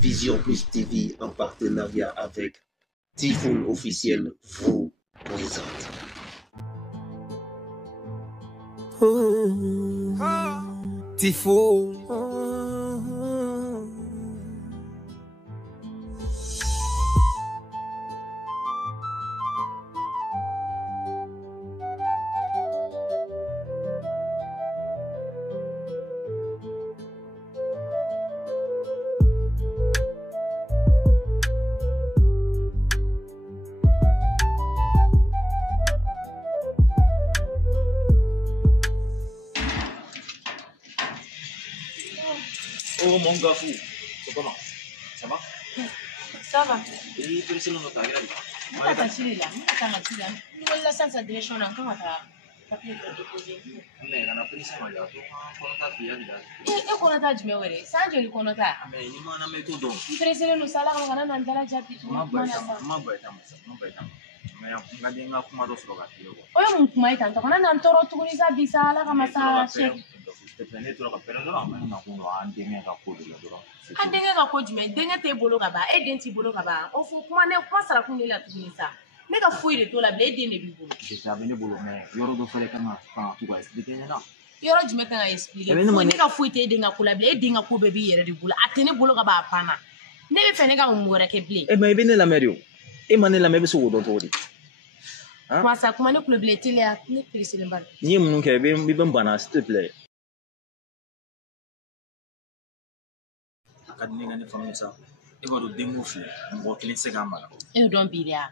Vision Plus TV en partenariat avec Typhoon Officiel vous présente. Typhoon. Oh mon gars fou, c'est comment? Ça va? Ça va. Et tu es dans ta grève? Moi, je suis là. Moi, je suis là. Nous, la salle de direction, on a encore un papier de déposer. Mais on a pris ça, on a tout. On a fait ça. Et qu'on a dit, mais ouais, ça, je le connais pas. Mais il m'a amené tout donc. Tu précèdes nous, ça, là, on a un dala japi. Ma bête, mais on a dit qu'on a commandé sur la télé. Oh, mon commandé, tant qu'on a un taureau tourista, bisa, là, comme ça, chef. A dengue ka ko jumɛn denkɛ t'e bolo ka ban e den t'i bolo ka ban o fɔ kuma sara kun ne la tuguni sa ne ka foyi de t'o la bilen e den de b'i bolo. Ça bɛ ne bolo mais yɔrɔ dɔ fɛnɛ kan ka to ka expliquer ɲɛna. Yɔrɔ jumɛn kan ka expliquer foyi ne ka foyi t'e den ka ko la bilen e den ka ko bɛɛ b'i yɛrɛ de bolo a tɛ ne bolo ka ban a banna ne bɛ fɛ ne ka mun wɛrɛ kɛ bilen. Mais i bɛ ne lamɛn de o e ma ne lamɛn i bɛ se k'o dɔn cogo di. Masa kuma ne kulo bilen teliya ne pereselen ba. N'i ye minnu kɛ i bɛ n banna s'il te plaît. Ka di ne ka ne faamu sa e b'a dɔn denko filɛ mɔgɔ kelen tɛ se k'a mara. E y'o dɔn bi de wa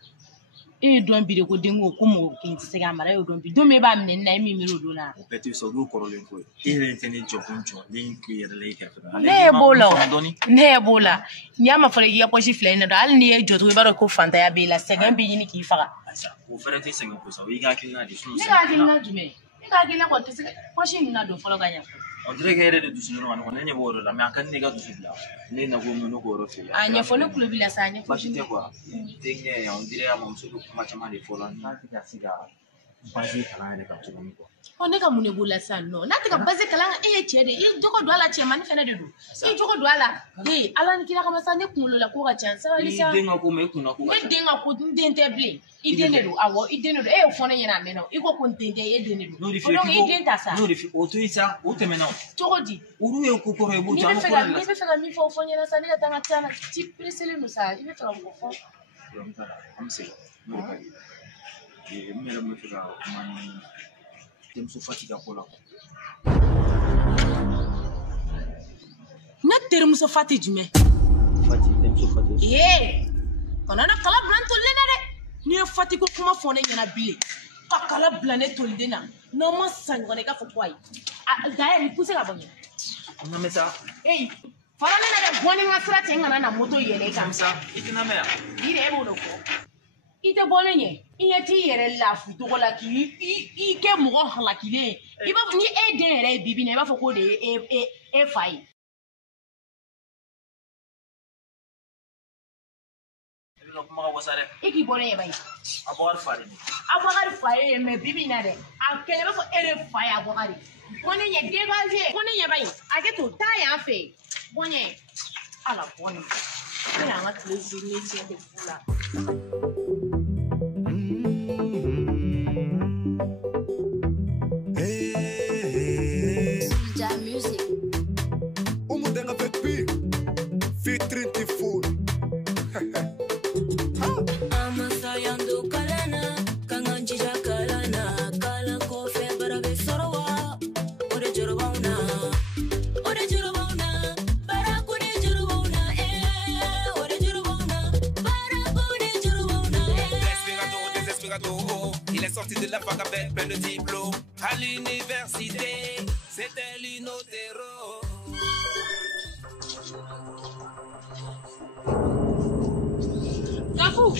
e ye dɔn bi de ko denko ko mɔgɔ kelen tɛ se k'a mara e y'o dɔn bi don min e b'a minɛ ne na e min miiri o don na. O bɛɛ tɛ sɔn olu kɔrɔlen ko ye e yɛrɛ tɛ ne jɔ ko n jɔ ne ye n kile yɛrɛ la i kɛrɛfɛ. Ne ye b'o la ne ye b'o la n'i y'a ma fɔra k'i ka pɔsi fila in na dɔn hali n'i ye jɔ tugun i b'a dɔn ko fantanya b'i la sɛgɛn b'i ɲini k'i faga. O fɛrɛ tɛ sɛgɛn ko sa o y'i ka hakilina de. Ne ka hakilina jumɛn ne ka hakilina kɔni tɛ se pɔsi ninnu na don fɔlɔ ka ɲɛ. On dirait que yɛrɛ de dusu ɲɔgɔn kɔnɔ ne ɲɛ b'o yɔrɔ la mais a ka di ne ka dusu bila ne na ko mun ne k'o yɔrɔ fɛ yen. A ɲɛfɔ ne kulo b'i la sa a ɲɛfɔ. Baasi tɛ quoi denkɛ on dirait a mamuso bɛ kuma caman de fɔ la n'a tɛ ka se ka base kalan yɛrɛ kan tuguni quoi. Ɔ ne ka mun de b'o la sisan nɔ n'a tɛ ka base kalan kan e ye cɛ de ye i jogo don a la cɛmanni fɛnɛ de don i jogo don a la ee ala ni kira kama sa ne kunkolo la ko ka ca sabali sa. I den ka ko mais i kunna ko ka ca. Ne den ka ko n den tɛ bilen i den de don awɔ i den de don e y'o fɔ ne ɲɛna a mɛnna i ko n den tɛ e den de don o donc i den ta sa. N'o de fɛ o to yen sa o tɛmɛna o. Cogo di. Olu ye ko kɔrɔ ye b'o ca. N'i bɛ fɛ ka min fɔ o fɔ ɲɛna sa ne ka taa n ka taa na ci pereselen don sa i bɛ fɛ ka mɔgɔ fɔ. An bɛ segin n'o ka di n yɛrɛ bɛ fɛ ka kuma ni denmuso Fati ka ko la. Ne terimuso Fati jumɛn. Fati denmuso Fati. Kana na kala bila n tolilen na dɛ n'i ye Fati ko kuma fɔ ne ɲɛna bilen ka kala bila ne tolilen na n'aw ma san ɲɔgɔn na i k'a fɔ ko ayi d'ailleurs i poussé ka bɔ ɲɛ. N lamɛn sa. Fara ne na dɛ bɔ ni n ka sira cɛ n kana na moto yɛlɛ i kan. Sa i tɛ lamɛn yan. I de e b'o de fɔ i tɛ bɔ ne ɲɛ i ɲɛ t'i yɛrɛ lafu cogo la k'i kɛ mɔgɔ halakilen ye i b'a fɔ ni e den yɛrɛ ye bibi na i b'a fɔ k'o de ye e fa ye. I k'i bɔ ne ɲɛ bayi. Abubakari fa de. Abubakari fa ye mais bibi na dɛ a kɛlɛ b'a fɔ e de fa ye Abubakari. Bɔ ne ɲɛ dégagé bɔ ne ɲɛ bayi hakɛ to taa yan fɛ bɔ ɲɛ ala bɔ ne ne y'an ka tile journée tiɲɛ de fu la. Il est sorti de la fac avec plein de diplômes. À l'université, c'était l'inotero. Gafou!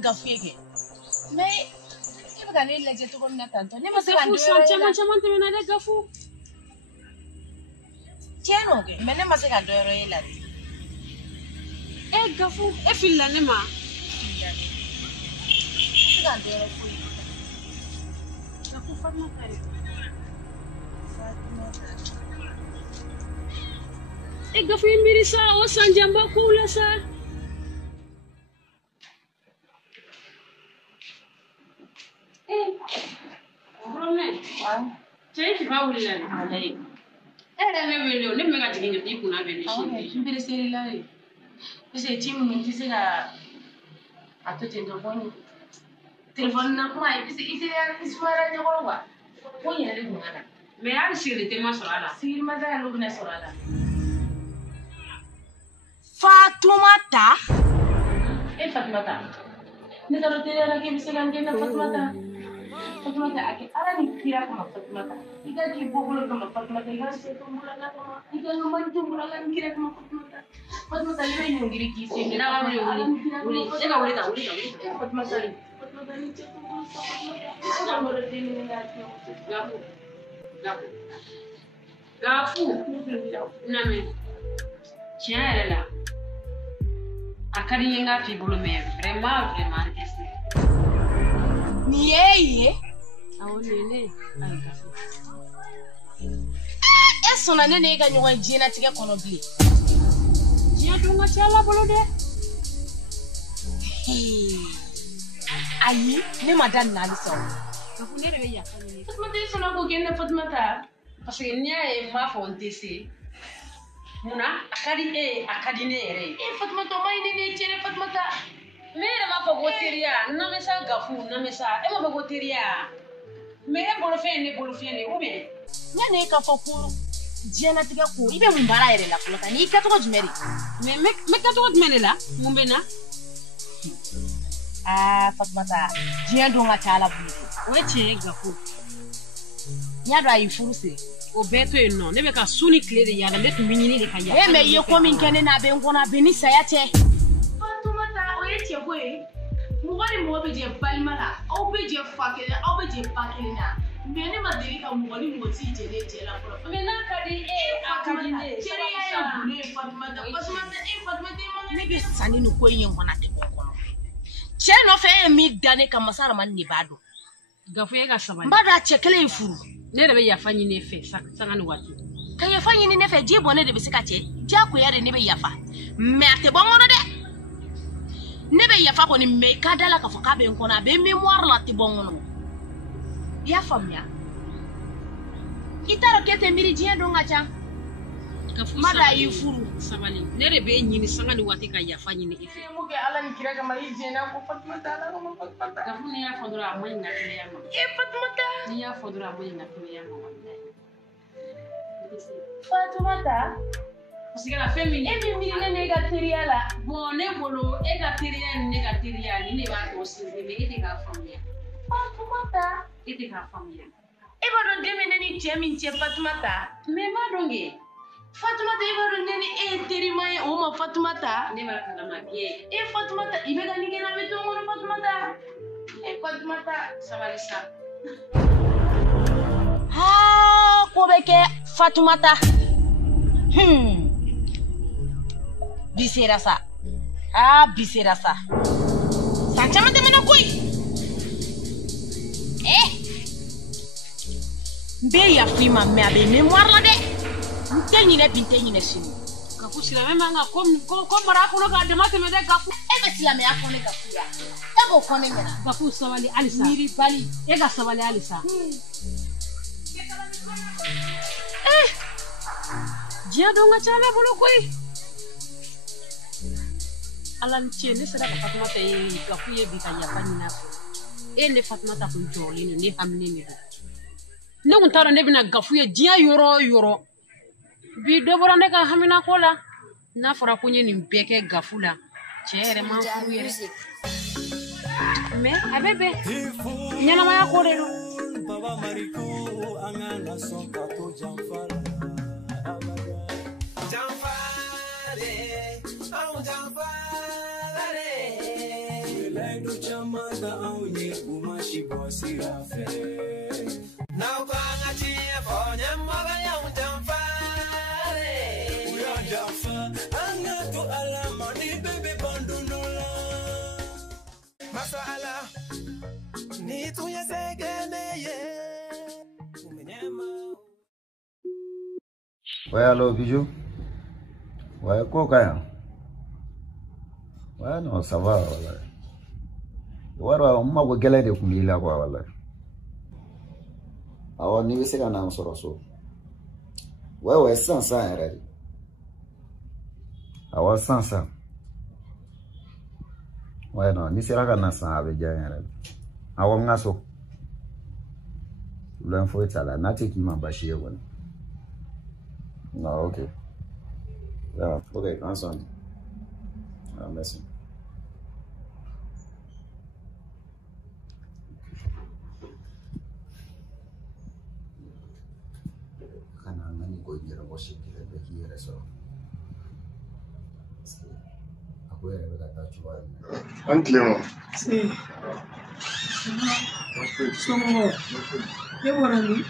Gafege. Mais il va gagner les études comme Nathan. Ne me Gafu, ça, tiens, tellement de gafu. Tiens, ok. Mais ne m'a pas donné la vie. Eh, Gafou, et fil la nema. Gafou, Fatma Tari. Eh, Gafou, Mirisa, o Sanjamba Kula sa. Eh, Bromne. Chay ki ba wuli la. Alay. Eh, la ne wele o ne me ga tigin di kuna be ni shi. Mbere seri la. Ese timu ni kisiga atote ndo boni. Telefone na kuma ise ismara ne kolwa. Boni ya le ngana. Me ya sirri te ma sorala. Siri ma da lo na sorala. Fatumata. Fatumata. Ne taro te na ke bise gan na Fatumata. Fatumata ake ara ni kira kama Fatumata. Ika ki bobolo kama Fatumata. Ika se tumula na kama. Ika no man tumula kan kira kama Fatumata. Fatumata le ni ngiri ki se na wa wuli. Ega wuli ta. Fatumata le. Fatumata ni che tumula Fatumata. Na mo re ni na Gafu. Name. Tiens là. Akari nga fi bolo me vraiment qu'est-ce. Niye. Awo nene. Ay Gafu. Sona nene ga nywa jina tige kono bli. Jia dunga chala bolo de. Ayi, ne madan na liso. Gafu ne de ya fani. Fatumata sona ko genne Fatumata. Parce que nia e ma fontesi. Muna akadi ne ere. Fatumata mai ne chere Fatumata. Mere ma fa goteria, na me sa Gafu, na me sa. E ma fa goteria. Me e bolo fene ou bien. Nyane ka fa ko jena tige ko ibe mumbara ere la ko ka ni ka to jumeri. Me ka to jumeri la, mumbena. Fatumata, jena do nga chala bulu. O che Gafu. Nya do ayi furuse. O beto e no, ne be ka suni clé de ya, ne tumbi ni de ka ya. Me ye ko min kene na be ngona be ni sayate. Fatumata, o ye che ko e. Mugari mo be je balmala, o be je fakele, o be je pakele na. Me ne ma deli ka mugari mo ti je ne je la pro. Me na kadi akadi ne. Chere ya bulu Fatumata, Fatumata mo ne be sani no ko yin ngona te ko kono. Che no fe mi dane ka masara man ni bado. Gafu ye ga sabani. Bada chekele ifuru. Ne de be yafa ni ne fe sanga ni wati. Ka yafa ni ne fe je bone de be sika che. Ja ko yare ne be yafa. Me ate bongono de. Ne be yafa ko ni me ka dala ka foka be nkona be mémoire la te bongono. Ya famia. Itaro kete miri je do ngacha. Gafu mada ifuru sabali. Ne de be nyini sanga ni wati ka yafa ni ife. Muke ala ni kira kama je na ko Fatumata ala ko Fatumata. Gafu ni ya fodura mo na kile ya mo. Fatumata. Ni ya fodura mo na kile ya mo. Fatumata. Parce que la féminine. E mi miri ne ga teriala. Bon ne bolo e ga teriya ni ne ga teriya ni ne ba to sinze me ete ga famia. Fatumata. Ete ga famia. E ba do deme ne ni che min che Fatumata. Me ma donge. Fatumata e ba do ne ni e teri mai o ma Fatumata. Ne ba kana ma bien. E Fatumata ibe ga ni gena be to mo Fatumata. E Fatumata Sabali sa. Ko be ke Fatumata. Bisera sa. Bisera sa. Sanchama de mena koi. Mbe ya fima me abe mémoire la de. Ntenyi ne bintenyi ne shini. Gafu sila me manga kom mara ko no ga de mate me de gafu. Be sila me akone gafu ya. Go kone mena. Gafu sabali alisa. Miri bali. E ga sabali alisa. Dia do nga chala bolo koi. Alan tiene sera ka Fatumata e Gafu ye bi ka ya fanyina ko. E le Fatumata ko joli ne hamne me do. Ne kun taro ne bina Gafu ye dia yoro. Bi do bora ne ka hamina ko la. Na fara kunye ni beke Gafu la. Chere ma fu yere. Me abebe. Nyana ma ya ko de no. Baba Mariku angana sonka to jamfala. Chamada aunye umashi bosi rafe. Now kwanga chie fonye mwaga ya unjamfare. Masala ni tuya segeneye. Ouais, allô, Bijou? Ouais, quoi, ouais, non, ça va, voilà. Ouais, on m'a dit qu'elle est de là, quoi, voilà. Alors, on est là, on se ouais, sans ça, elle. Alors, sans ça. Ouais, non, ni sera qu'un instant avec Diane. Alors, on a ça. L'info est là, n'a qui m'a bâché, ouais. Non, ok. Yeah, ok, ensemble. Ah, merci. Kana ngani ko jira worship kile beki yere so. Ako yere beka ta chuba. Antlemo. Sí. Somos. ¿Qué bueno ni?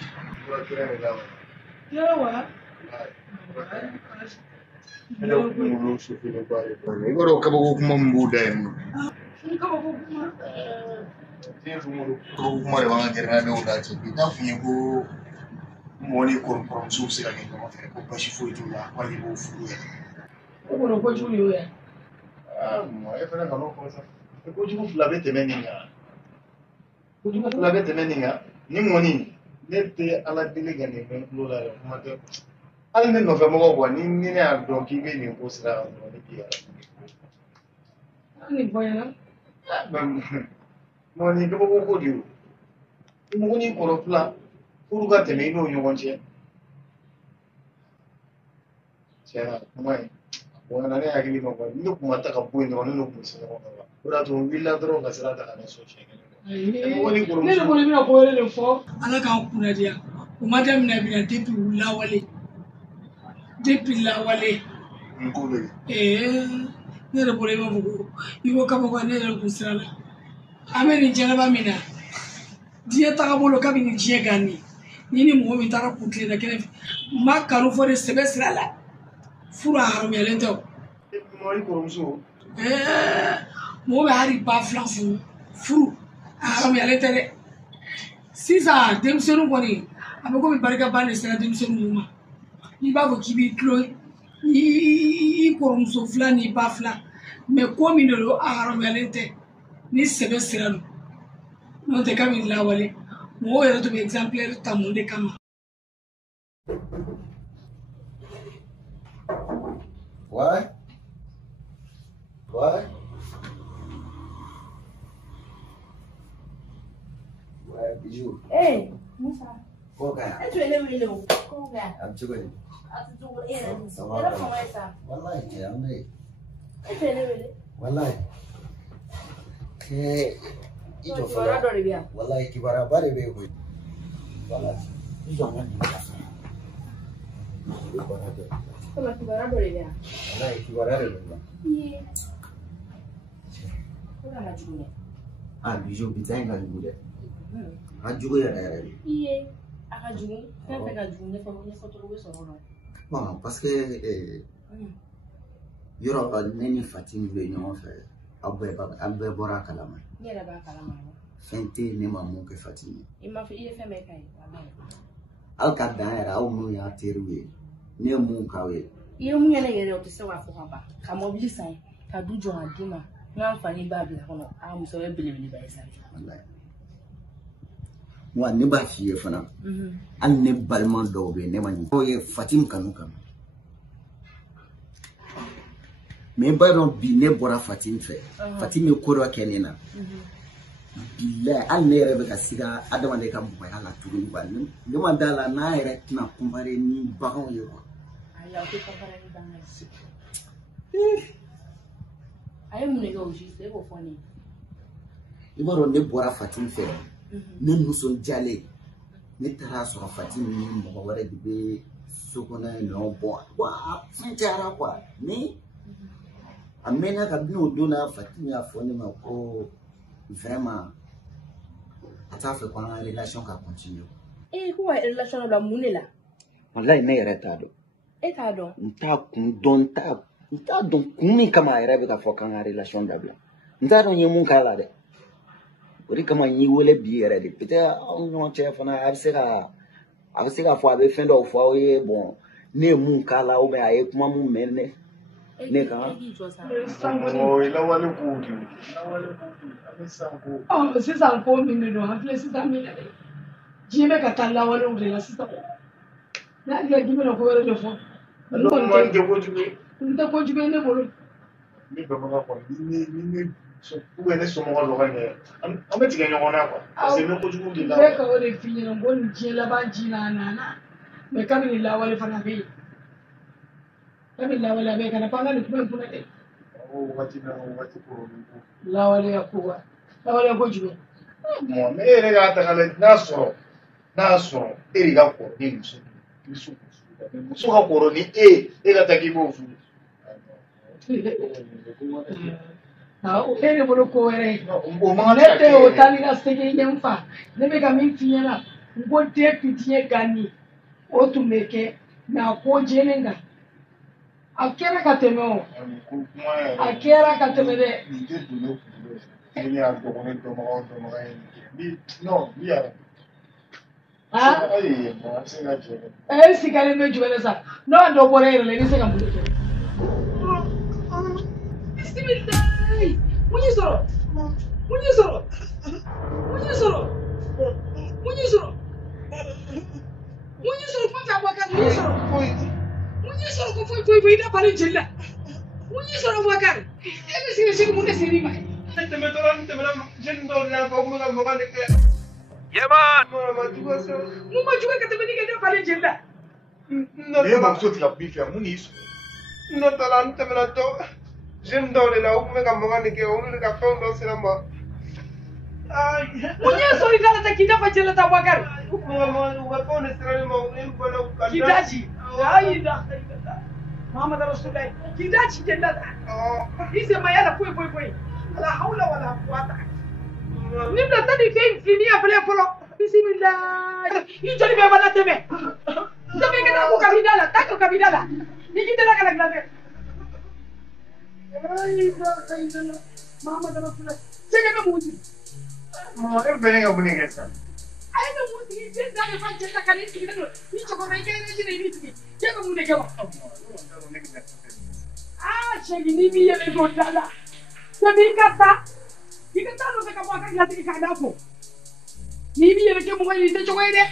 ¿Qué bueno? Igoro kabo kuma mbuda emu. Kabo kuma. Kuma le wanga gerna be uda chibi. Na funye ko moni ko from so sira ke ko fere ko bashi fu itula kwa libo fu ya. Igoro ko juli ya. Mo e fere kalo ko sa. Ko jibu flabe temeninga. Ko jibu flabe temeninga. Ni moni nete ala dilega ne me lola le kuma te. Al ne no fe mo ko ni ne a do ki be ni ko sira no ni biya. Ani boya. Moni ko ko dio. Mo ni ko ro fla. Uruga teme ino nyonje. Sera, mwe. Wana ne akili no kwa. Ndo kumata ka bwe ndo no kumisa no kwa. Ura to villa dro ka sera ta kana so chenge. Ni ko ni ko le fo ala ka kuna dia. Umata mina bina depi ulawale. Depi lawale. Ngule. Ne re bole ma bugo. Iwo ka bugo ne re kusala. Ameni jaraba mina. Dia ta bolo ka bini je gani. Nini mo mi tara kutle da kene ma kanu fo de sebesra la fura harum ya lento Mo ri ko mso mo be hari ba flanfu furu harum ya lente sisa demsenu koni abako mi barika ba ne sera demsenu ma ni ba ko kibi klo i ko mso fla ni ba fla me ko mi no harum ya lente ni sebesra no te kami la wale mo era tu exemplaire tamunde kama Ouais. Ouais. Ouais, Bijou. Eh, Musa. Quoi, Tu es le vélo. Comment ça? I'm chewing. Ça va. Wallahi, yeah, me. Tu es le vélo. Wallahi. Tu vas adorer bien. Wallahi, kibara bare be ko. Wallahi. Ijo ngani. Comment tu vas adorer bien? Wallahi, kibara re be. Iya. Kau nak jual? Ah, Bijou bitain ga jude. Ha jugo ya re. Iya. Aku jual. Saya tak jual. Ni foto lu sorang. Bon, parce que yoro ba neni fatim be nyoma fe. Abbe bora kalama. Ni ada ba kalama. Fente ne ma mun ke fatim. Ima fi iya feme kai. Al ka dan era o mun ya terwe. Ne mun kawe. Iya mun yana yere o tse wa fo ba. Ka mobilise sai. Ka dujo adima. Na amfani ba bi kono. A mu so e bilibili ba isa. Wallahi. Wa ne ba fiye fana. An ne balman do be ne mani. O ye fatim kanu kam. Me ba don bi ne bora fatim fe. Fatim ko ro kenena. Billahi an ne yɛrɛ bɛ ka siga adamaden ka mɔgɔya la tuguni quoi ne ma da la n'a yɛrɛ tɛna compare ni baganw ye quoi. Ayi aw tɛ compare ni baganw ye. A ye mun de kɛ o juste e b'o fɔ ne ye. I b'a dɔn ne bɔra Fatim fɛ ne nisɔndiyalen ne taara sɔrɔ Fatim ni mɔgɔ wɛrɛ de bɛ so kɔnɔ yen nɔ bɔn wa fɛn cayara quoi mais a mɛnna kabini o don na Fatim y'a fɔ ne ma ko vraiment a t'a fɛ ko an ka relation ka continuer. Ko ka relation la mun de la? Wallahi ne yɛrɛ t'a dɔn. E t'a dɔn? N t'a kun dɔn n t'a dɔn kun min kama a yɛrɛ bɛ ka fɔ k'an ka relation dabila n t'a dɔn n ye mun k'a la dɛ. o de kama n'i wele bi yɛrɛ de peut-être aw ɲɔgɔn cɛ fana a bɛ se ka fɔ a bɛ fɛn dɔw fɔ aw ye bon ne ye mun k'a la ou bien a ye kuma mun mɛn ne kan sisan ko min de don an filɛ sisan min na dɛ diɲɛ bɛ ka taa lawalew de la sisan n'a hakili k'i bɛna ko wɛrɛ de fɔ n tɛ kojugu ye ne bolo ni bɛnbaga kɔni ni ne somɔgɔ dɔgɔ ye an bɛ tigɛ ɲɔgɔn na quoi parce que ne kojugu de la bɛɛ ka o de f'i ɲɛna ko nin diɲɛ laban ji n'a nana mais kabini lawale fana bɛ yen kabini lawale bɛ yen kana pan ka nin kuma in kunna dɛ waati kɔrɔ lawaleya ko wa lawaleya kojugu bon ne yɛrɛ k'a ta k'a lajɛ n'a sɔrɔ e de ka kɔrɔ ni muso ka kɔrɔ ni e ka taa k'i b'o furu o tɛ ne bolo ko wɛrɛ ye ne tɛ o taa ni ka segin ɲɛ n fa ne bɛ ka min f'i ɲɛna n ko den fitinin ganni o tun bɛ kɛ mais a ko jɛlen kan a kɛra ka tɛmɛ o a kɛra ka tɛmɛ dɛ ne y'a dɔgɔnin dɔnbaga ye non bi yɛrɛ sigalen bɛ jumɛn na sa n'o dɔ bɔra e yɛrɛ la i bɛ se ka mun de kɛ bisimila mun y'i sɔrɔ mun y'i sɔrɔ mun y'i sɔrɔ mun y'i sɔrɔ mun y'i sɔrɔ fɛn fɛn Boubacar mun y'i sɔrɔ mun y'i sɔrɔ ko foyi i da bali jeli la mun y'i sɔrɔ Boubacar e bɛ sigi sigi mun de sigi ma ne tɛmɛna jeli dɔw de la ko mun ka mɔgɔ de kɛ mun ma jugu ka tɛmɛ ni kɛ da bali jeli la ne ye bamuso tigɛ bi fɛ mun y'i sɔrɔ n'o tɛ la n tɛmɛna jeli dɔw de la u tun bɛ ka mɔgɔ de kɛ olu de ka fɛn dɔ sera n ma mun y'i sɔrɔ i da la ta k'i dafa jeli la ta Boubacar u ka fɛnw de sera ne ma u ye n bana u ka k'i daci ayi da Muhammad Rasulullah k'i daci jeli la i se ma yala foyi la hawla wala quwwata ni bila tani fe fini ya fɔlɔ bismillah i joli bɛ bala tɛmɛ tɛmɛ ka taa ko kabida la ta ko kabida la ni ki tɛra kala gilan ai da Muhammad Rasulullah sɛgɛ bɛ mun di e bɛ ne ka mun kɛ sa ai bɛ mun di den da ne fa cɛ ka ni tigi do ni cɛkɔrɔba i kɛ ne jine ni tigi cɛ bɛ mun de kɛ wa sɛgi ni mi yɛlɛ do da la sɛbi ka taa nɔfɛ ka bɔ a ka latigi k'a da fɔ n'i b'i yɛrɛ kɛ mɔgɔ ye i tɛ cogo ye dɛ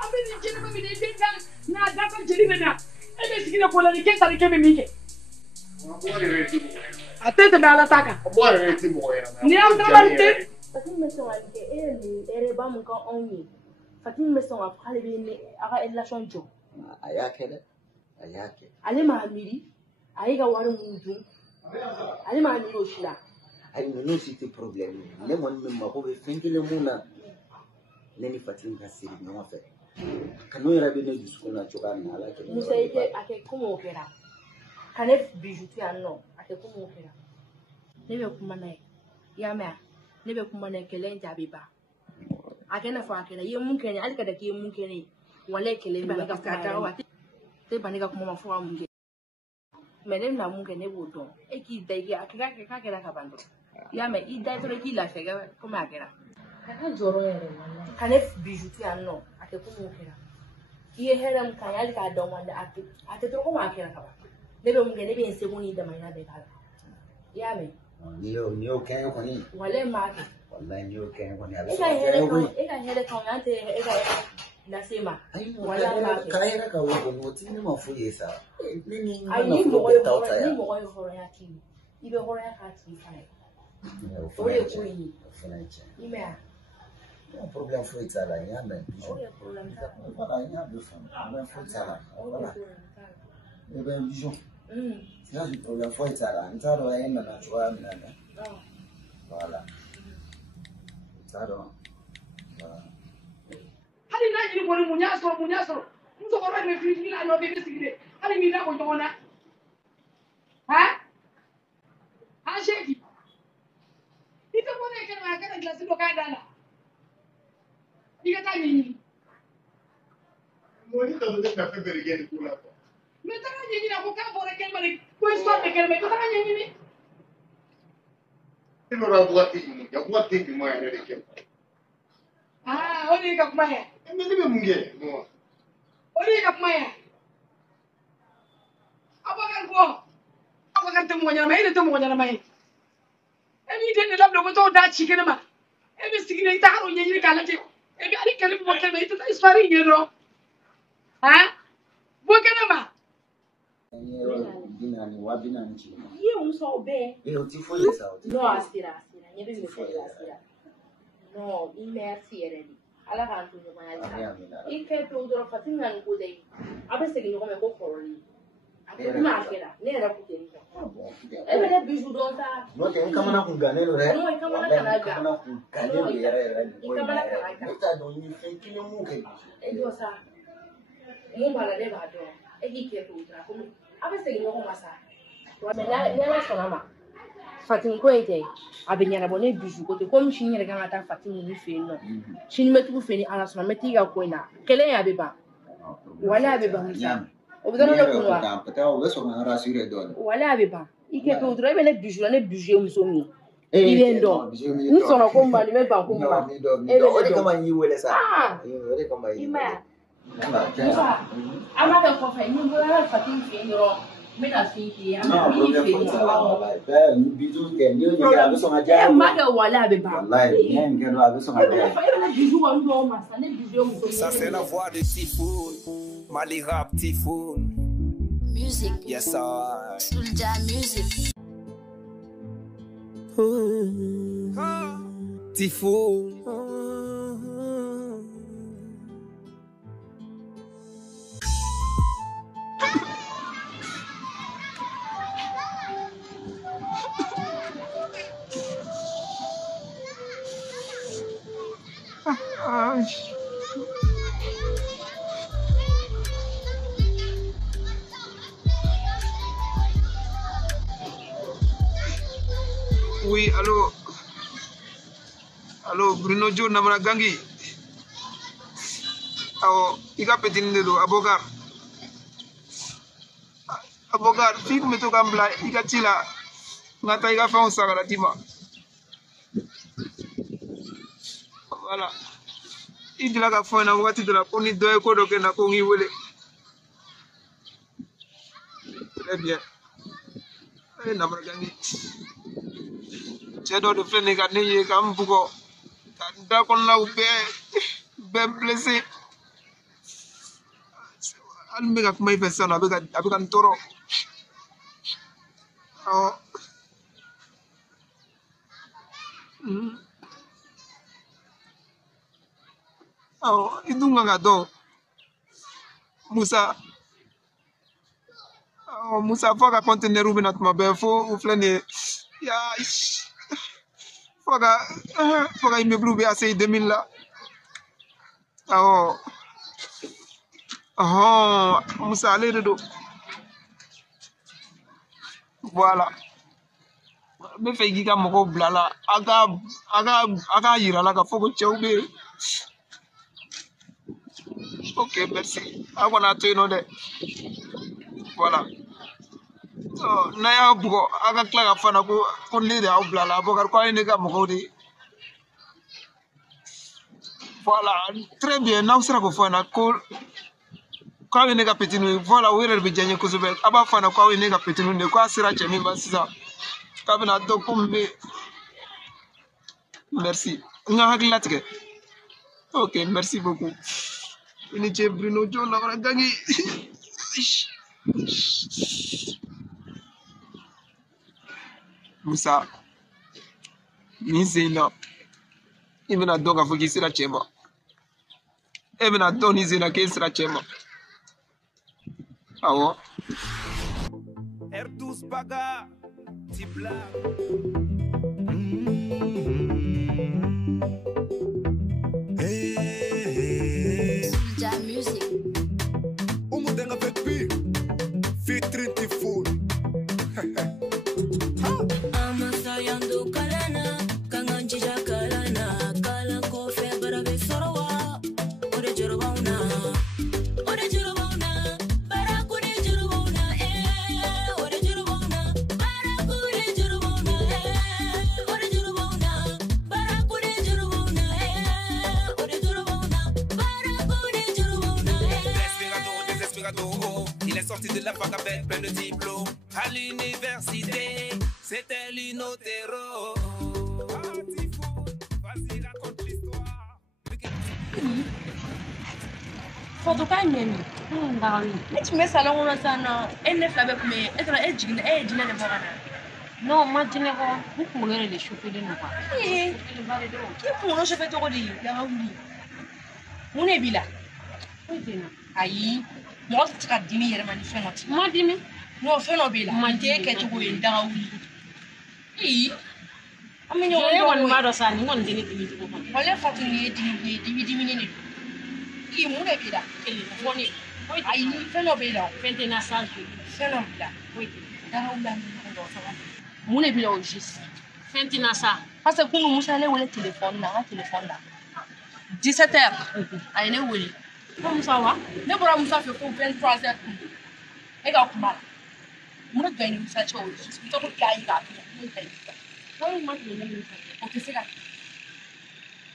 an bɛ nin jeli bɛ minɛ i den kan n'a da ka jeli bɛ na e bɛ sigi de ko la ni kɛ sari kɛ bɛ min kɛ a tɛ tɛmɛ ala ta kan ni y'an taara nin tɛ Fatimi bɛ sɔn ka nin kɛ e ye nin hɛrɛba mun kɛ anw ye Fatimi bɛ sɔn ka fɔ k'ale bɛ a ka relation jɔ a y'a kɛ dɛ a y'a kɛ ale m'a miiri a ye ka wari mun dun ale m'a miiri o si la ayi ninnu si tɛ problème ye ne kɔni bɛ mako bɛ fɛn kelen mun na ne ni Fatimi ka siri ɲɔgɔn fɛ kanu yɛrɛ bɛ ne dusukun na cogoya min na ala kɛ Musa i tɛ a kɛ komi o kɛra ka ne bijou to yan nɔ a kɛ komi o kɛra ne bɛ kuma n'a ye i y'a mɛn wa ne bɛ kuma n'a ye kɛlɛ in jaabi ban a kɛ n'a fɔ a kɛra i ye mun kɛ ne hali ka da k'i ye mun kɛ ne ye walayi kɛlɛ in bɛ ka kuma wa tɛ ban ne ka kuma ma fɔ ka mun kɛ mais ne bɛna mun kɛ ne b'o dɔn e k'i da i k'a kɛra ka ban dɔrɔn i y'a mɛn i da dɔrɔn k'i lafiya komi a kɛra ka jɔrɔ yɛrɛ walayi ka ne bijou to yan nɔ a kɛ komi o kɛra i ye hɛrɛ min kan hali k'a dɔn man di a tɛ to komi a kɛra ka ban ne bɛ mun kɛ ne bɛ n seko n'i damayira bɛɛ k'a la i y'a mɛn n'i y'o kɛ kɔni walayi n b'a kɛ walayi n'i y'o kɛ kɔni a bɛ e ka hɛrɛ kan yan tɛ e ka lase ma walayi n b'a kɛ k'a yɛrɛ ka o kɔni o tɛ ne ma foyi ye sa ne ni n ka ayi ni nafolo mɔgɔ ye bɛɛ t'aw ta yan hɔrɔnya k'i ye i bɛ hɔrɔnya k'a tigi fana ye o de ye ko in ye o fana ye tiɲɛ i mɛn wa problème foyi t'a la n y'a mɛn o de ye problème t'a la voilà n y'a bɛɛ faamu problème foyi t'a la voilà ne bɛ n vision n y'a di problème foyi t'a la n t'a dɔn e nana cogoya min na dɛ voilà n t'a dɔn voilà hali n'a ɲini kɔni mun y'a sɔrɔ musokɔrɔba de bɛ fili la nɔfɛ i bɛ sigi de hali n'i da ko ɲɔgɔn na an seki i tɛ bɔ ne kɛnɛma a kana gilasi dɔ k'a da la i ka taa ɲɛɲini Mɔni dɔ bɛ ka fɛn bɛɛ de kɛ nin ko la quoi. mɛ taga ɲɛɲini a ko k'a bɔra kɛnɛma de ko histoire de kɛnɛma i ka taga ɲɛɲini Il aura boité, il a boité du moins avec elle. Ah, on est comme moi. Mais il est mouillé, moi. On est comme moi. Abakan ko. Abakan temunya mai, ile temunya mai. Emi de la blogo to da chikene ma. Emi sigine ita haro nyenyi kala te. Emi ali kale mo kale ita isfari nyero. Ha? Bo kana ma. Ye un so be. Eu ti foi essa. No asira. Nyebe me foi asira. No, merci eredi. Ala kan tu nyoma ya. Ike to do fatinga ngo dei. Abe segi nyoma ko koroni. Abe ma akela. Ne era ku teni. Ebe de biju don ta. No te kama na kunganelo re. No, kama na kanaga. Kama na kunganelo re. Kama na kanaga. Ita do ni fenkile mu ke. Edo sa. Mo bala de ba do. Egi ke to tra ko. Abe segi nyoma masa. Wa me na sonama. Fatin ko ite abenyana bone biju ko te comme chini re ganga ta fatin ni fe no chini metu fe ni ala sona meti ga ko na kele ya beba wala beba musa obudano no kunwa ta pata o beso na rasire do wala beba ike to dro be ne biju muso mi ibendo nsona ko mba ni me ba ko mba ebe kama yi wele sa ebe kama yi ima ama ka ko fa ni mo la fatin fe ni ro mena finki ama ni fe ni biju ke ni ni ga beso na ja ma ga wala beba wallahi ni ke do abeso na ja Ça c'est la voix de Typhoon, Mali Rap Typhoon. Music. Yes sir. Soulja music. Typhoon. Oui, allô. Allô, Bruno Joe namana gangi. Awo, ika petinde do abogar. Abogar, fik meto kambla ika chila. Ngata ika fa usagara tima. Voilà. Idila ka fona wakati de la koni doye ko do ke na ko ngi wele. Très bien. Namana gangi. Cedo de flene ga ne ye kam bugo da kon law be blessé al me ga may personne avec un toro oh oh idunga ga do Musa oh Musa foga conteneur ubinat ma be fo u flene ya Foga immeuble be assez 2000 là. Moussa allez de dos. Voilà. Me fait giga moko blala. Aga yira la ka fogo chewbe. OK, merci. Agona to no de. Voilà. Na ya bugo aga kla fana ko lede au blala bogar ko ene ga mo di voilà très bien na usra ko fana ko ene ga petinu voilà were be janye ko zube aba fana ko ene ga petinu ne ko asira chemi basisa ka bina do kumbe merci nga haklatike OK merci beaucoup ini che Bruno Joe na gangi Musa ni zena imena doga fugi sira chema emena doni zena ke sira chema awo R12 baga Tibla Soulja music. Umudenga pepi Fitri Typhoon. Amasayando kalana, kanganjija kalana, kala kofe barabe sorowa, ore jorobona, barakuri jorobona, ore jorobona, barakuri jorobona, sorti de la fac avec plein de diplômes. À l'université, c'était l'inotero. Vas-y, raconte l'histoire. Faut pas même. Mais tu mets ça là, on a ça, non. Elle ne fait pas comme elle dit de voir. Non, moi, je n'ai pas. Vous pouvez les chauffer de nous. Qui pour nous chauffer tout le temps? On est bien là. Aïe, moi, c'est à 10 000 manifestement. Moi, 10 000. Non, fais nos billes. Moi, je que tu veux dans oui. On est on va dans ça, nous on dit que on est fatigué 10 minutes. Qui est mon est là? Aïe, fais nos billes. Fais des nassages. Fais nos billes. Oui. Mon est bien au juste. Fais des nassages. Parce que pour nous, ça, on est téléphone là. 17h. Aïe, ne oui. Comme ça va? Ne pourra pas faire pour 23h. Et quand on va, on a gagné ça chose. Je peux pas y aller. Oui, moi je l'ai. Ok, c'est là.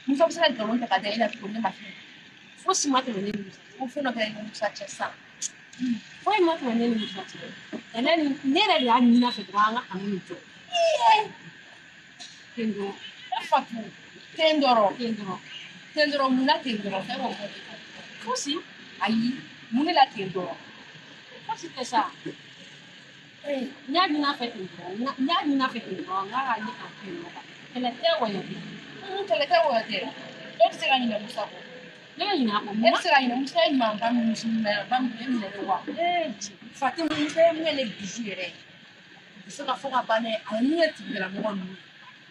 Nous sommes là dans le cadre de la tournée ma fille. Faut se mettre le nez. On fait notre gagner ça ça. Faut mettre le nez ça. Et là, n'est là ni na fait droit à nous. Tendo. Fatou. Tendoro muna tendoro. Fosi, ayi, mune la tendoro. Fosi c'est ça. Nyadi na fait tendoro. Nyadi na fait tendoro. Ngara ni kapelo. Elle était ouais. Elle était ouais. Elle s'est gagnée le musabo. Elle s'est gagnée le musabo. Bam le wa. Fatima musabo mune bijire. C'est la fois bané aniet de la mort.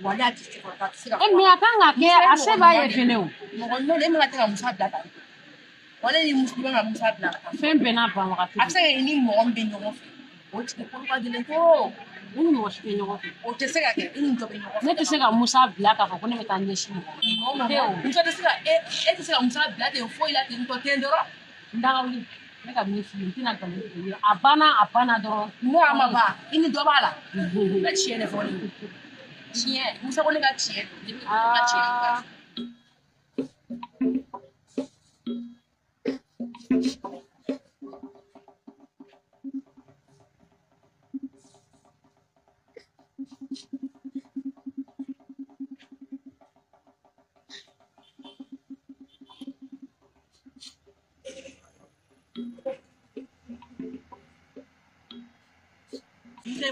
Voilà, tu sais quoi, c'est ça. Mais attends, que assez va y venir. Non, les matin musabo là. Wala ni musliman na musab na fem bena ba wa ka asa ni mo on be nyogo o ti ko ba dile ko ni mo shi be nyogo o te sega ke ni to be nyogo ne te sega musab la ka ko ne meta nyeshi no no te sega te sega musab la te fo ila te to tendoro ndawli ne ka mi fi tina ka ni abana do no amaba ini do bala na chiene fo ni chien musa ko ne ka chien ni ka chien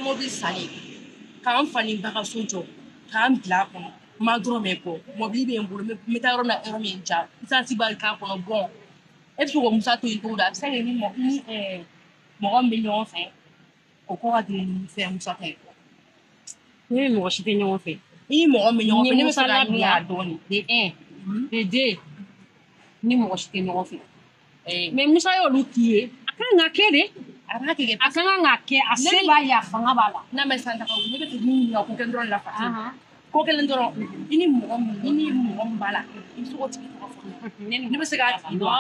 mobile sali kan fani baka sojo kan bila kono ma dro me ko mobile be mbulu me ta ro na ero me nja isansi bal ka kono bon e fi ko musa to ito da se ni mo ni mo be nyon fe o ko ga de ni fe musa te ni mo shi te nyon fe ni mo be nyon fe ni me sala ni adoni de ni mo shi te nyon fe mais musa yo lu tie akanga kede akanga ngake aseba ya fanga bala na me santa ko me be ni ko kendron la fa ko kelen doro ini mo bala iso ko tiki ko fa ni be sega no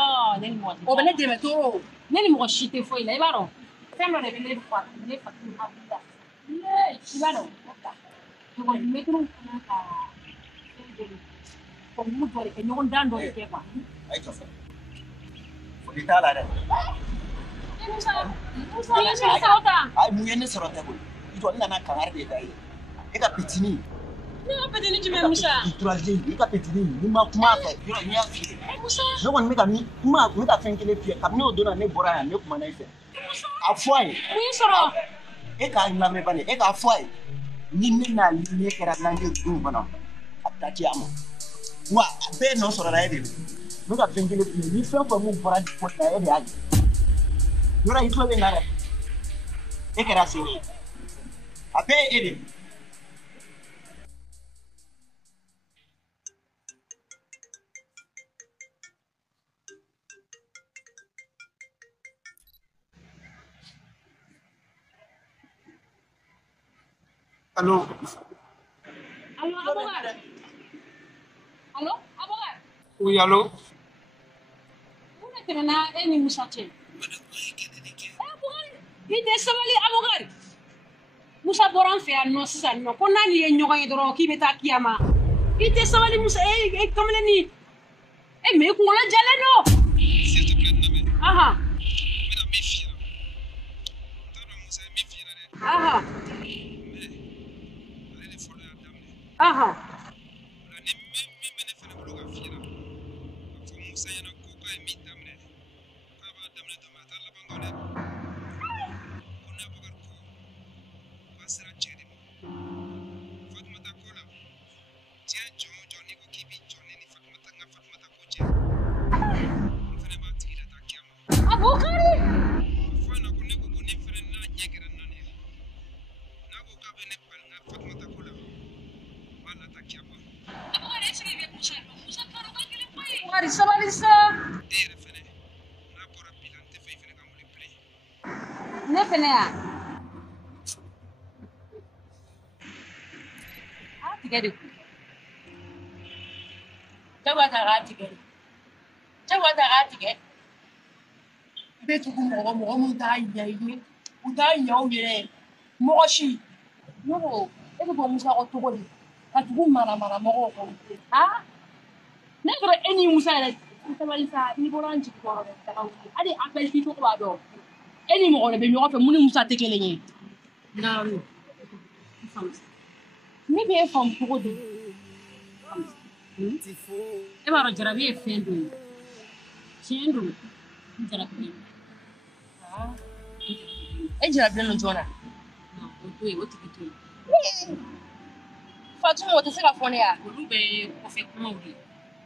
ni mo o bele de meto ni mo shite foi la ibaro femme de bele fa ni fa tu ha ne ibaro ko me tu ka ko mu dore ke nyon dando ke kwa ai to fa fudi tala da ai mu yene sorota ko ito nana kangar de dai e ka pitini ni ka pitini jime musa itraje e ka pitini ni ma kuma ka yo ni afi musa no wan me ka mi kuma me ka fenkele pie ka mi odona ne bora ya me kuma na ife afoi mu soro e ka na me bane e ka afoi ni na ni kera na nge du bana atati amo wa be no soro na ede me ka fenkele pie ni fe ko mu bora ko na ede aji yora itlo be ngara e kera si abe ede Allô? Allô, avocat? Allô, avocat? Oui, allô? Vous êtes là, et nous sommes ite sabali avocat musa boran fe anno sisan no ko nani e nyoga yedro ki beta kiyama ite sabali musa kamene ni me ko la jale no s'il te plaît name aha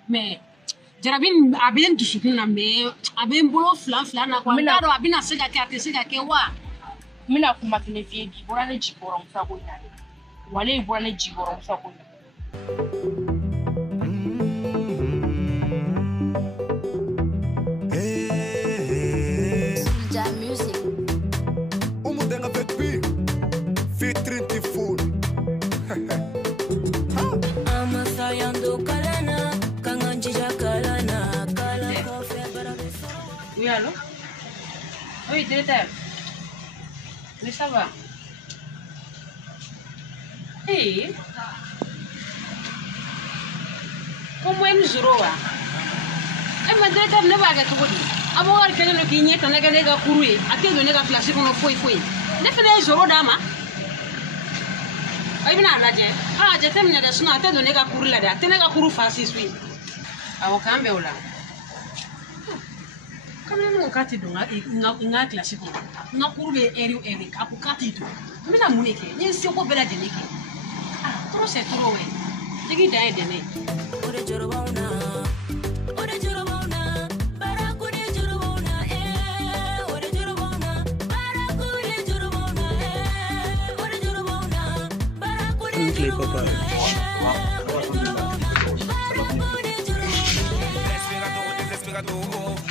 Mais Jarabin a bien du soutien, mais a bien boulot flan na quoi. Mais là, a bien assez de wa. Mina kuma kile vie bi bora ne jiborom sa ko ina. Wale bora ne jiborom sa ko ina. Soulja Music. Umudenga baby. Featuring Typhoon. Amasayando kalana, kanganjija kalana, kala kofe bara. Oui, allô? Oui, directeur. Oui, ça va. Hey. Comment est-ce que tu m'a directeur ne va pas tout dire. Avoir quelqu'un qui n'y est en a courir, à quel donner la place qu'on a foi. Ne fais zéro dama. Aïe, bien la j'ai. Ah, j'ai terminé de sonner à te donner la courir là-dedans. Tenez la courir facile, oui. Avocat, mais là. Quand même, on a dit qu'on a classé. On a couru Eric, à Pukati. Mais la monnaie, il y a un peu de la dénique. Ah, trop c'est trop, oui. C'est qui t'a aidé.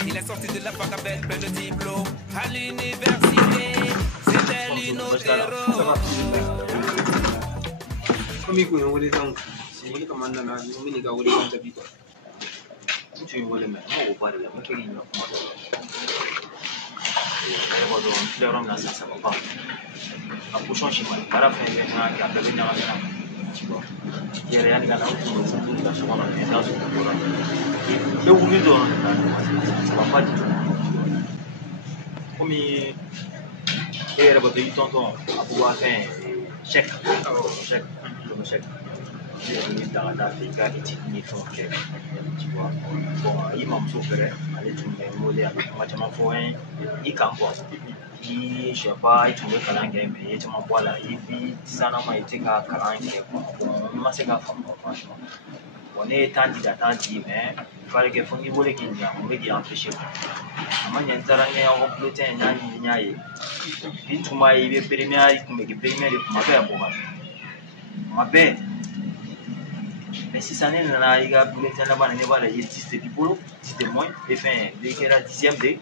Il est sorti de la fac avec plein de diplômes. À l'université, c'était l'inotero. Comme il faut les gens, c'est lui qui commande la main, nous, les gars, les gens d'habitude. Tu veux les mettre, on va pas les mettre, il y a un ça va pas. La prochaine chemin, par la fin, il y a un qui a besoin de il y a rien qui a la seconde, le ouvrier ça va pas du tout. Comme il est là-bas, il t'entend à pouvoir faire chèque. Il est dans la Afrique, il est tu vois. Bon, il m'a souffert, aller tourner un modèle avec un foin, il campoise. Je sais pas, il tourne le canal, mais il m'a voilà, et puis ça n'a pas été qu'à canal, on m'a fait qu'à franchement. On est candidat, mais il fallait que faut niveau les Guinéens, on veut dire empêcher. Moi, il y a un terrain en complété, il y a puis tout m'a eu premier, il m'a fait ma belle. Mais si ça n'est pas il y a bulletin là-bas, il y a des 10 de boulot, 10 de moins, et fin, dès qu'il y a 10e de,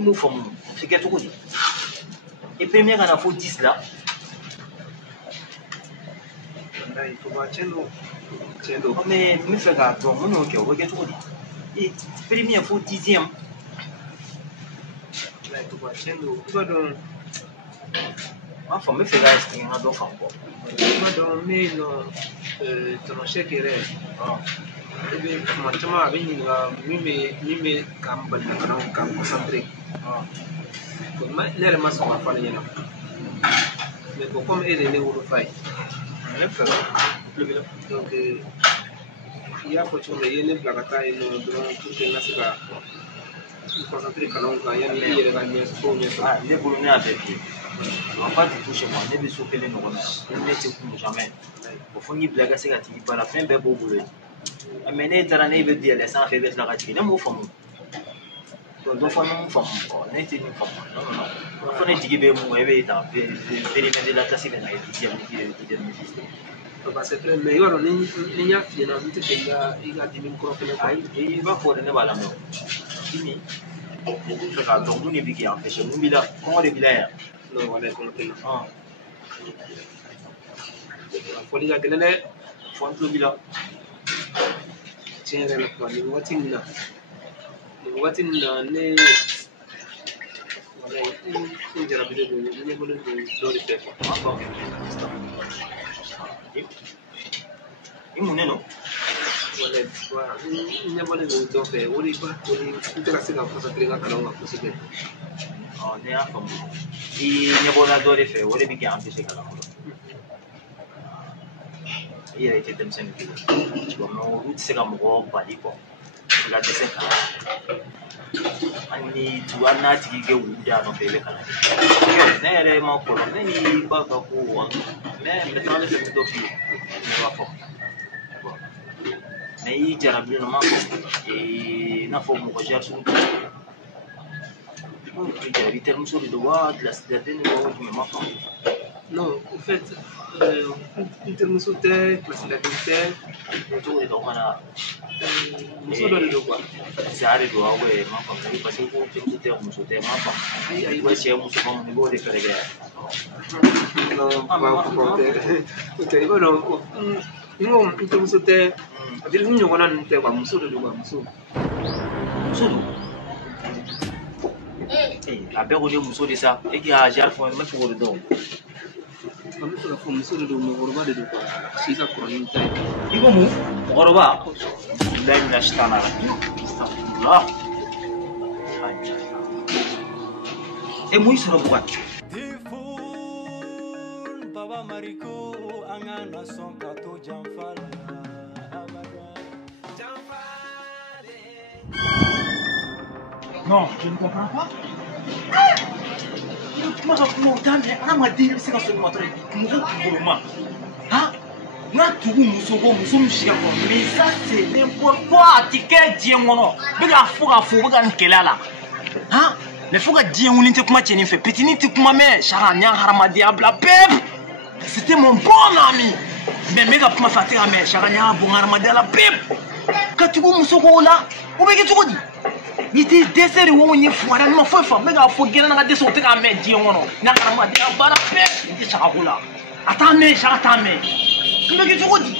nous faisons, c'est quelque chose. Et premier, on a fait 10 là. Il faut voir, mais je fais gaffe, on a fait quelque chose. Et premier, il faut 10e. Enfin, je fais gaffe, c'est un autre encore. Mais non. Tranché qui est maintenant avec une comme concentré. L'air masse va faire mais comme elle est au faille. Donc il y a pas de chose, il y a une blague à taille, nous devons tout que là c'est là. Il faut concentrer quand on gagne, il y a les gagnants, les boulonnais avec lui. On va te toucher moi, les bisous que les nous remettent, ils ne te jamais. Au fond, il blague à ce gâteau, par la fin, ben beau boulot. Mais les derniers veut dire les sans faire la gâteau, il est mot femme. Donc, femme, on est une femme. Non, on est dit que vous avez été périmètre de la tasse, il y a parce que le meilleur, il y a finalement, il y a des micros que il va pour ne pas la mort. Fini. Donc, nous n'est pas empêché. Nous, il a comment les bilaires. Non, on est compris. Il faut dire que les fonds de bilan. Tiens, le point, il va les il y a rabide de il bolo de dori te encore imune no wala il y a bolo de do fe wori ba wori interesse ga cosa trega kala nga ko sebe ne a famu il y a bolo dori fe wori bi gambe se kala ko il a été demsen ko no route se ga mo bali ko la desen ani tuana tigige wuda no bele kala ne ere ma ko ne ni ba ba ko wa ne me tande se do fi ne wa fo ne yi jarabi no ma e na fo mo ko jar su mo ki jari terme sur de wa de la citadine ko ma fo non en fait in terme sur te classe la vérité to e do mana muso do quoi sare do awe ma fa parce que ko tin te muso te ma fa ai wa se muso ko mo go de fere ga no ba ko te ko no no in muso te adil ñu ko nan te ba muso do ba muso do la be ko de muso de ça e ki a jar fo ma fo do kami sudah fomso do mo goroba de ko sisa ko ni tay iko mu goroba la mina shtana astaghfirullah e muy soro buat baba mariko angana son kato jamfal non je ne comprends pas ma ka kuma ta me ana ma dire se ka so ma tare mu ko kuruma ha na tugu muso ko muso mshika ko mais ça c'est n'importe quoi tike diengono be ka fo be ka nkelala ha ne fo ka diengono te kuma cheni fe petini te kuma me shara nya haramadi abla pep c'était mon bon ami mais me ka kuma fatira me shara nya bon haramadi ala pep ka tugu muso ko la o be ke tugu di iti deseri wo nyi fuara no fofa mega fo gena na deso te ka me di ngono na kana ma dia bara pe iti chakula atame shatame mega ki tugodi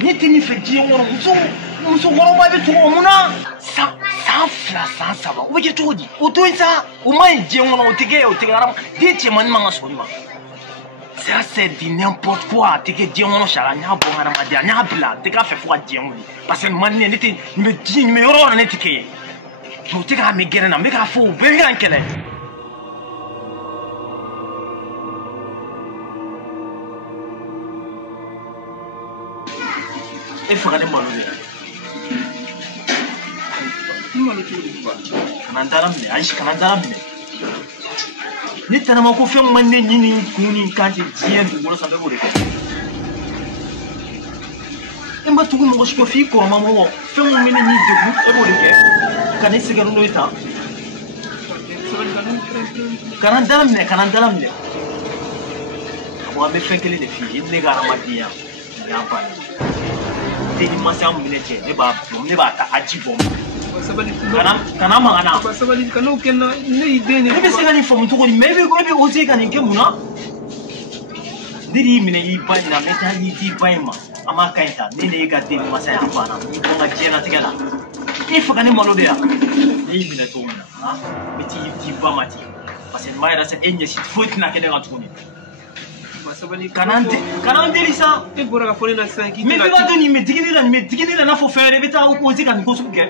ni tini fe di ngono muso ngoro ba be tugo muna sa ba o be tugodi o to isa o mai di ngono o tige ara di che mani manga so ma ça c'est du n'importe quoi tige di ngono shara nya bo ngara ma dia nya bla te ka fe fo di ngono parce que man ne ti me di me yoro na tike tu te ka me gere na me ka fo be ga nkele e fa ga de malo ni malo tu di ba kanandaram ne aishi kanandaram ne ni tana ma ko fe man ne ni kuni kanti jiyan du goro sa be bo de emba tugu mo ko fi ko ma mo fe mo mene ni de bu e bo de ke kanai sigaru no ita kanan dalam ne abo me fenkele ne fi ne ga ramadiya ya ba te ni masam mine che ne ba ta ajibo kana mangana sabali kana kenna ne ide ne be sigani fo mutugo ni maybe o je kan ke muna diri mine yi ba na meta yi ti ba ma ama kaita ne ga te masaya bana ni ko ga jena tigala il faut gagner malo dia ni mina to na ha biti ba mati parce que mai rasa enye sit faut na ke daga tuni sabali kanante lisa e bora ga fole na 5 mais va doni me digini na fo faire beta o poser kan ko suke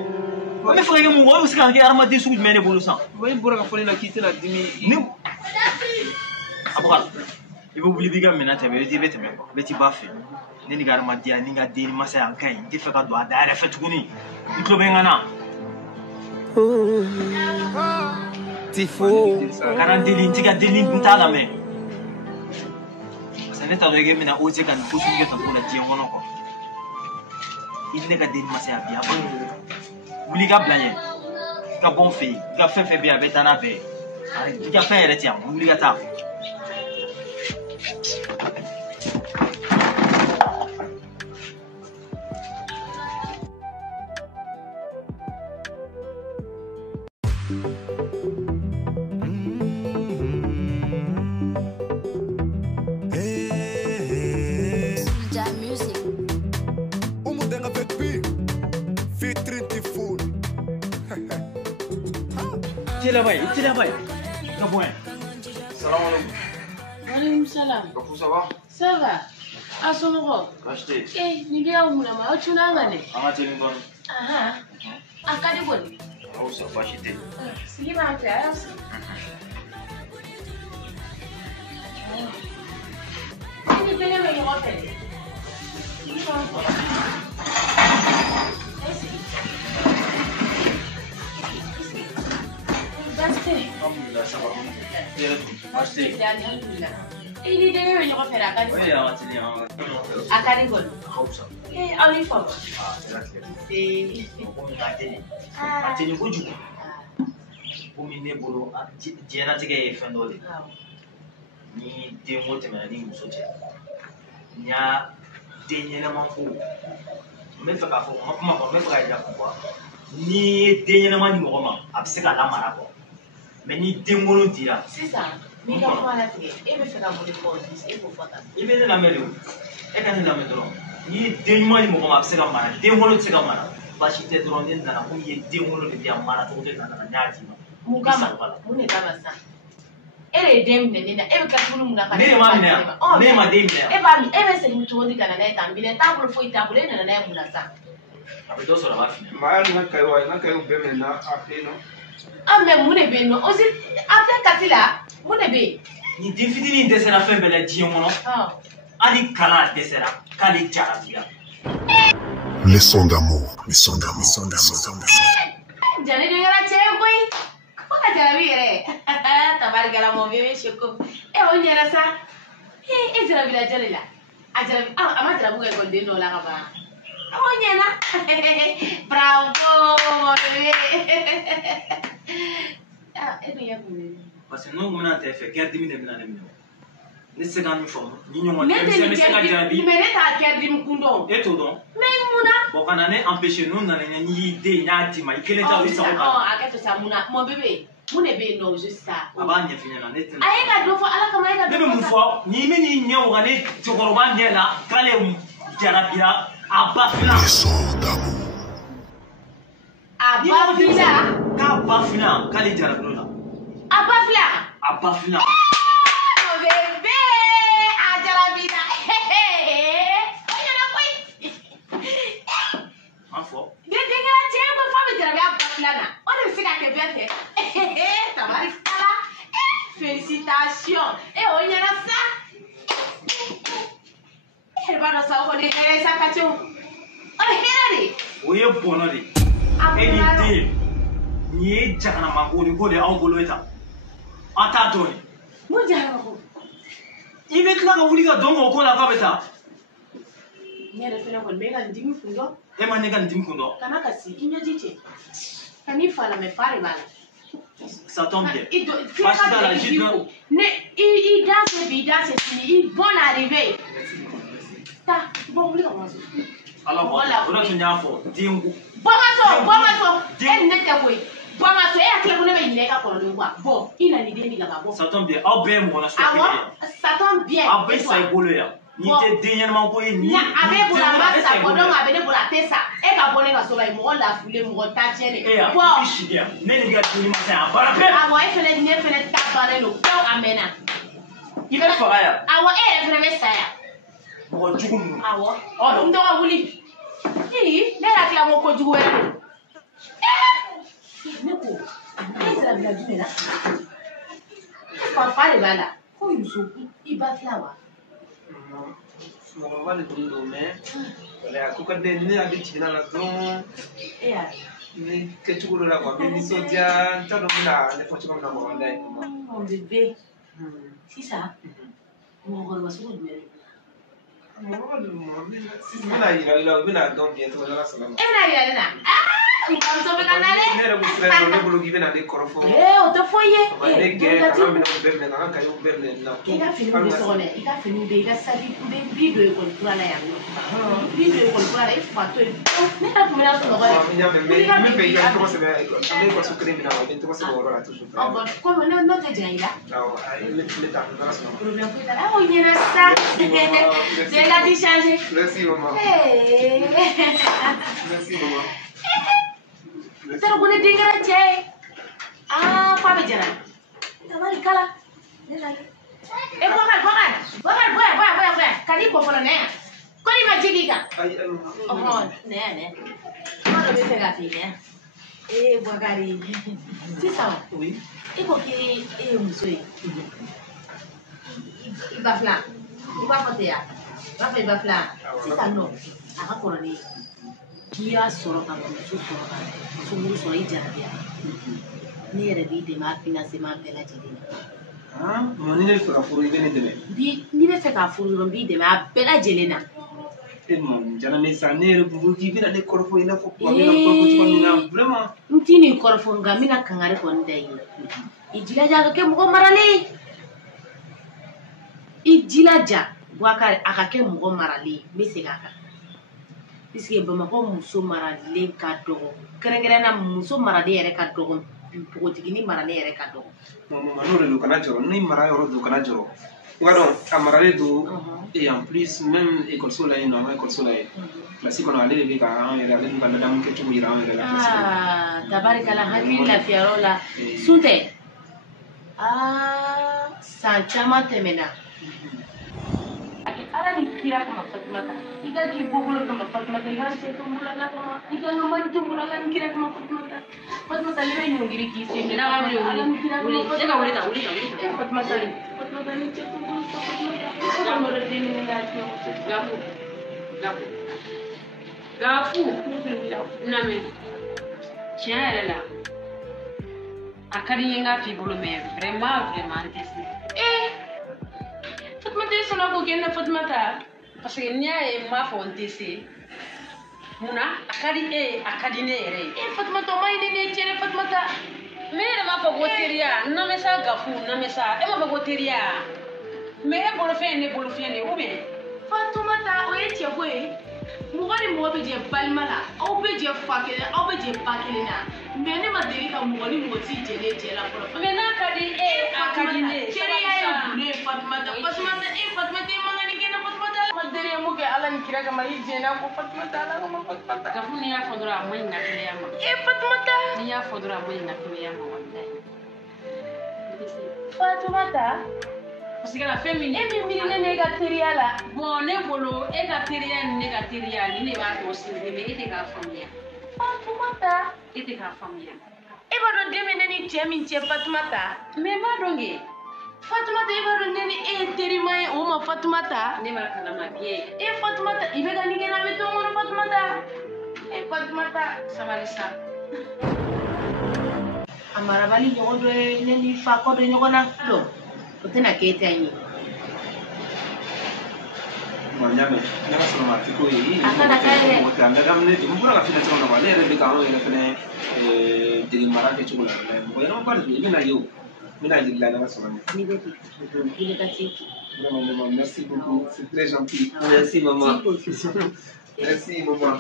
me faut que mo o ska ke arma de suku mene bolu sa way bora ga fole na kite na dimi ni abora il faut oublier diga mena te be ti bete me ko beti ba fe ne ni ka adamadenya ni n ka den ni masaya ka ɲi n tɛ fɛ ka don a da yɛrɛ fɛ tuguni i tulo bɛ n ka na kana n deli n tɛ ka deli n t'a lamɛn parce que ne t'a dɔn e bɛna oser ka nin ko sugu kɛ tan tuguni diɲɛ kɔnɔ quoi i bɛ ne ka den ni masaya bi a bɔ wuli i ka bila n ɲɛ i ka bɔ n fɛ yen i ka fɛn fɛn bɛ yen a bɛ taa n'a bɛɛ ye i ka fɛn yɛrɛ tɛ yan wuli ka taa. Tira bay. Comment? Salam alaikum. Alaikum salam. Kako ça va? Ça va. Asomoko. Acheté. Eh, ningia umuna ochuna ngane. Anga teni bon. Aha. Akadi boni. Oh, ça va acheté. Sigi ma fe ayos. Ni bele me yo tele. Alhamdulillah, ça va. Acheté. Ini dele me yo fera akadi. Oui, acheté. Akadi boni. Kako ça? Eh, ali fa. Ateni kojugu komi ne bolo diɲɛlatigɛ ye fɛn dɔ de ni den ko tɛmɛna ni muso cɛ n y'a den ɲɛnɛma ko n bɛ fɛ k'a fɔ n ka kuma kɔnɔ n bɛ fɛ ka yira ko quoi n'i ye den ɲɛnɛma di mɔgɔ ma a bɛ se k'a lamara quoi mais ni den wolo dira sisan n'i ka kuma latigɛ e bɛ fɛ ka mun de fɔ e k'o fɔ tan i bɛ ne lamɛn de o e ka ne lamɛn dɔrɔn n'i ye den ɲuman di mɔgɔ ma a bɛ se ka mara den wolo tɛ se ka mara basi tɛ dɔrɔn ne nana ko ye den wolo de di yan mara cogo de nana n y'a d'i ma. Mun kama mun de kama sisan e de ye den minɛ ne na e bɛ kila tuguni mun na ka ne de ma minɛ yan ne ma den minɛ yan e bɛ segin cogo di ka na n'a ye tan minɛ t'a bolo foyi t'a bolo e nana n'a ye mun na sisan. a bɛ dɔ sɔrɔ a b'a f'i ɲɛna. maa n'a ka wa n'a ka y'o bɛɛ minɛ n'a a fɛ yen nɔ. mɛ mun de bɛ yen nɔ aussi a filɛ kasi la mun de bɛ yen. nin den fitinin in dɛsɛra fɛn bɛɛ la diɲɛ kɔnɔ hali kalan dɛsɛra k'ale jara bi la. Leçon d'amour, leçon d'amour, leçon d'amour. Jani de yɛrɛ cɛ ye koyi fo ka jarabi yɛrɛ tabarikala mɔ bɛ seko e o ɲɛna sa e jarabila jali la a jarabi a ma jarabu kɛ ekɔliden dɔw la ka ban o ɲɛna bravo mɔ bɛ e dun ye kun ye. parce que n'o ŋuna tɛ fɛ kɛri dimi de bɛna ne minɛ ne tɛ se ka min faamu ni ɲɔgɔn denmisɛn bɛ se ka jarabi. mais ne t'a kɛri dimi kun dɔn. e t'o dɔn. mais mun na. bon ka na ne empêcher n'u nana ɲɛ n'i y'i den n y'a d'i ma i kelen t'a o i sago kan. a kɛ to sa mun na mɔ bebe mun de bɛ yen nɔ juste ça. a b'a ɲɛf'i ɲɛna ne tɛna. a ye ka dɔ fɔ ala kama e ka dɔ fɔ sa. ne bɛ mun fɔ n'i bɛ n'i ɲɛ waga ne cɛkɔrɔba ɲɛ la k'ale jarabira a ba fila. Leçon d'amour. a ba fila. k'a ba fila k'ale jarabira o la. a ba fila. a ba fila. mɔ bebe a jarabira o ɲɛna koyi. ma fɔ. denkɛla cɛ ko f'a bɛ jarabi a ba fila na o de bɛ se ka kɛ bɛɛ fɛ tabarikala félicitations o ɲɛna sa. e yɛrɛ b'a dɔn sa o kɔni hɛrɛ sa ka ca o de hɛrɛ de. o ye bɔnɔ de. e ni den nin ye jaganamako de ko de y'anw bolo ye tan an t'a dɔn de. mun jaganamako. i bɛ tila ka wuli ka dɔn k'o ko la k'a bɛ taa. ne yɛrɛ fɛnɛ kɔni bɛ ka nin dimi kun dɔn. e ma ne ka nin dimi kun dɔn. kana ka si i ɲɛji cɛ ka n'i fa lamɛn fa de b'a la. ça tombe bien. Basi t'a la ji dɔn. ne i danse bi i danse sini i bon arrivé. ta bɔ wuli ka mɔ so. ala bɔ o de tun y'a fɔ den ko. bɔ n ka so e ni ne tɛ koyi bɔ n ka so e hakili ko ne bɛ ɲinɛ e ka kɔrɔlen quoi bɔn i na ni den nin ka bɔ. ça tombe bien aw bɛɛ ye mɔgɔ na so kelen ye. ça tombe bien. aw bɛ sa i bolo yan. n'i tɛ den ɲɛnama ko ye ni a bɛ bolo a ma sa bɔ donc a bɛ ne bolo a tɛ sa e ka bɔ ne ka so la ye mɔgɔ lafilen mɔgɔ ta tiɲɛ de. bɔn i sigi yan ne ni ka dumuni ma se yan a baara bɛɛ. awɔ e fɛnɛ ne fɛnɛ ta bannen don pewu a mɛnna. i bɛ faga yan. awɔ e yɛrɛ fɛnɛ bɛ sa yan. mɔgɔ jugu ninnu. awɔ n tɔgɔ wuli. ne yɛrɛ tila ko kojugu wɛrɛ don. ne ko e sera bila jumɛn na. fa de b'a la ko muso i ba fila wa. mɔgɔkɔrɔba de tun don wala a ko ka di ne y'ale jiginna la dɔrɔn ne kɛcogo dɔ la quoi n bɛ nisɔndiya n t'a dɔn n bɛna ɲɛfɔ cogo min na mɔgɔ da ye mon bébé sisan mɔgɔkɔrɔba sugu jumɛn bɛna yira la o bɛna dɔn bientôt n'ala sɔnna ma e bɛna yira ne na n bamuso bɛ ka na dɛ ne yɛrɛ ko sira dɔrɔn ne bolo k'i bɛna ne kɔrɔfɔ o tɛ foyi ye ne gɛn ka n ka minɛnw bɛɛ minɛ ka n ka kayew bɛɛ minɛ na i ka finiw bɛ so kɔnɔ i ka finiw bɛ i ka saki i bɛ bi don ekɔli kura la yan nɔ bi don ekɔli kura la i fa to yen ne yɛrɛ tun bɛ na sunɔgɔ de n y'a mɛn mais n bɛ fɛ i ka tɔgɔ sɛbɛn an bɛ ekɔliso kelen min na wa n bɛ tɔgɔ sɛbɛn o yɔrɔ la toujours komi n'o tɛ jɛn i la awɔ ne t'a n'ala sɔnna ma problème foyi t'a la aw ɲɛna sa c'est la vie changée merci maman merci maman tara ko ne den kɛra cɛ ye fa bɛ jɛna tabarikala Bakar kadi ko fɔlɔ nɛ yan ko ni ma jigi kan nɛ nɛ kuma dɔ bɛ fɛ ka f'i ɲɛ Bakari sisan i ko k'i ye muso ye i ba filan i b'a fɔ ten ya i b'a fɔ i ba filan sisan nɔ a ka kɔrɔ ne ye k'i y'a sɔrɔ ka muso sɔrɔ ka sunkuru sɔrɔ i jarabiya ne yɛrɛ b'i dɛmɛ a financement bɛɛ lajɛlen na mɔni ne bɛ fɛ ka furu i bɛ ne dɛmɛ n'i bɛ fɛ k'a furu dɔrɔn n b'i dɛmɛ a bɛɛ lajɛlen na jana ne sa ne yɛrɛ bolo k'i bɛna ne kɔrɔfɔ i n'a fɔ kuma bɛ na kɔrɔfɔ cogo min na vraiment n t'i nin kɔrɔfɔ nka n bɛna kangari kɔni da i ye i jilaja a ka kɛ mɔgɔ maralen i jilaja Bakari a ka kɛ mɔgɔ maralen n bɛ segin a kan puisque Bamakɔ muso maralen ka dɔgɔ kɛrɛnkɛrɛnnenya muso maralen yɛrɛ ka dɔgɔ npogotigini maralen yɛrɛ ka dɔgɔ n'o de don kana jɔrɔ ni mara yɔrɔ don kana jɔrɔ i b'a dɔn a maralen don et en plus même écoliso la yen nɔ an ka écoliso la yen kilasi kɔnɔ ale de bɛ ka an yɛrɛ ale de bɛ ka ladamu kɛcogo yira an yɛrɛ la kilasi kɔnɔ tabarikala hakili lafiyayɔrɔ la sun tɛ san caman tɛmɛna ala ni kira kama Fatumata i ka k'i bɔbolo kama Fatumata i ka se tombulala kama i ka ŋamari tombulala ni kira kama Fatumata Fatumata ne bɛ ɲɔngiri k'i sen minɛ ala ni kira kama Fatumata ne ka wuli ka wuli ka wuli Fatumata ni cɛ tombolo sa Fatumata ka mɔrɔ den ni ka cɛ gafu gafu gafu lamɛn tiɲɛ yɛrɛ la a ka di n ye n k'a f'i bolo mais vraiment vraiment n tɛ se Fatumata i sɔnna k'o kɛ ne Fatumata parce que n'i y'a ye n b'a fɔ n tɛ se munna a ka di e ye a ka di ne yɛrɛ ye Fatumata o ma ɲi ne cɛ dɛ Fatumata mais e yɛrɛ m'a fɔ ko teriya n lamɛn sa gafu n lamɛn sa e m'a fɔ ko teriya mais e bolofɛn ye ne bolofɛn de ye ou bien Fatumata o ye cɛ ko ye mɔgɔ ni mɔgɔ bɛ jɛ balima la aw bɛ jɛ fa kelen aw bɛ jɛ ba kelen na mais ne ma deli ka mɔgɔ ni mɔgɔ t'i jɛlen cɛ la fɔlɔ mais n'a ka di e a ka di ne ye teriya ye gundo ye Fatumata Fatumata Fatumata i man kan nin kɛ ne Fatumata ma deli ye mun kɛ ala ni kira kama i jɛnna ko Fatumata ala kama Fatumata gafu n'i y'a fɔ dɔrɔn a ma ɲi n ka teriya ma Fatumata n'i y'a fɔ dɔrɔn a ma ɲi n ka teriya ma walahi Fatumata parce que la fɛn min e min miiri ne ka teriya la bon ne bolo e ka teriya ni ne ka teriya ni ne b'a tɔ sinsin mais e tɛ k'a faamuya Fatumata e tɛ k'a faamuya e b'a dɔn den bɛ ne ni cɛ min cɛ Fatumata mais n b'a dɔn kɛ Fatumata i b'a dɔn ne ni e ye terima ye o ma Fatumata ne b'a kalama bien Fatumata i bɛ ka nin kɛ n na a bɛ to n kɔnɔ Fatumata Fatumata sabali sa a marabali ɲɔgɔn dɔ ye ne ni fa kɔ don ɲɔgɔn na dɔn o tɛna kɛ e ta in ye n y'a mɛn n'ala sɔnna ma a tɛ ko ye a kana kɛ yɛrɛ o tɛ an bɛ daminɛ n bɔra ka finɛ cogo min na ale yɛrɛ bɛ ka anw yɛrɛ fɛnɛ dege mara kɛcogo la mɔgɔ ɲɛnama de don i bɛna ye o n bɛna jigi la n'ala sɔnna ma n'i bɛ ten i bɛ ka se vraiment maman merci beaucoup c'est très gentil merci maman merci maman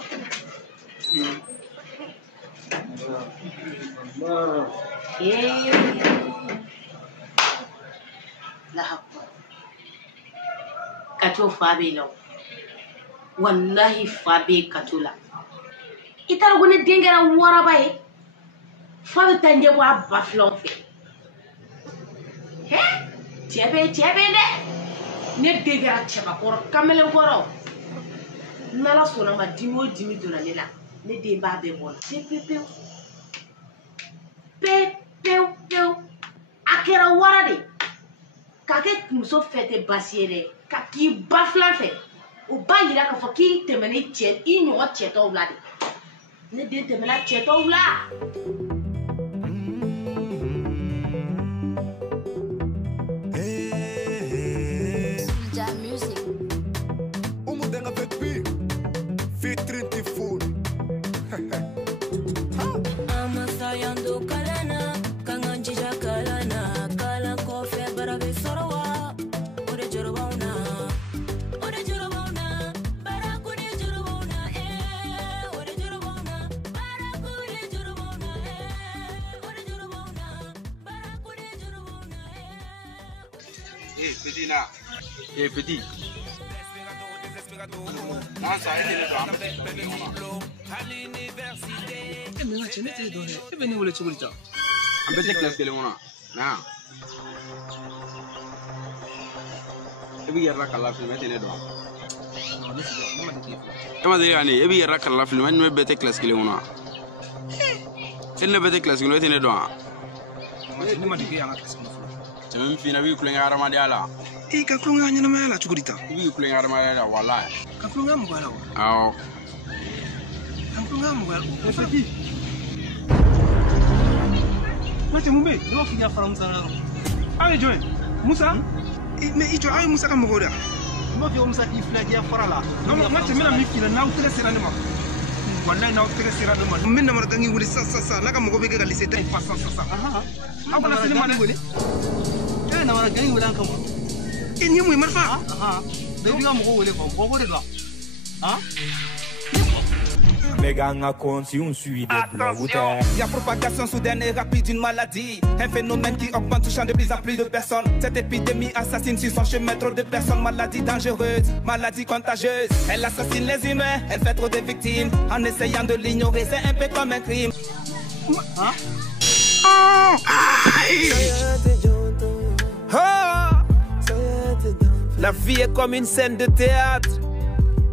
Kato fa bɛ la wallahi fa bɛ kato la i t'a dɔn ko ne den kɛra waraba ye fa bɛ taa ɲɛbɔ a ba filaw fɛ cɛ bɛ dɛ ne den kɛra cɛbakɔrɔ kamalenkɔrɔ n'ala sɔnna ma dimi o dimi donna ne la ne den b'a bɛɛ bɔ la pewu a kɛra wara de k'a kɛ muso fɛ tɛ baasi ye dɛ ka k'i ba filan fɛ o ba yira ka fɔ k'i tɛmɛni cɛ I ɲɔgɔn cɛtɔw la de ne den tɛmɛna cɛtɔw la Petit. Non, ça a été le drame. Mais tu n'es pas donné. Tu venais où le chocolat? Un petit classe que le mona. Non. Et puis il y a la cala film, tu n'es pas. Et moi d'ailleurs, et puis il y a la cala film, tu n'es pas classe que le mona. Tu n'es pas classe que le tu n'es pas. Tu n'es pas dit qu'il y a la classe que le mona. Tu m'as fait une vie pour un ramadala. Eh, kakulunga nyana mala chukurita. Ibi kulenga mala wala. Kakulunga mbala. Aw. Kakulunga mbala. Petit. Mate mumbe, no kinya fara Musa na. Awe join. Musa? Mais ijo awe Musa kama goda. Mo fi Musa ki flaji ya fara la. Non, mate mina mifila na utere serane ma. Wallahi na utere serane ma. Minna margangi wuli sa na kama gobe ga liseta fa sa. Aha. Abana sinema ne wuli. Eh na margangi wuli an kama. Il y a moins marfa. Meganga conti un suide Attention, il y a propagation soudaine et rapide d'une maladie. Un phénomène qui augmente touchant de plus en plus de personnes. Cette épidémie assassine sur son chemin trop de personnes. Maladie dangereuse, maladie contagieuse. Elle assassine les humains, elle fait trop de victimes. En essayant de l'ignorer, c'est un peu comme un crime. Hein? La vie est comme une scène de théâtre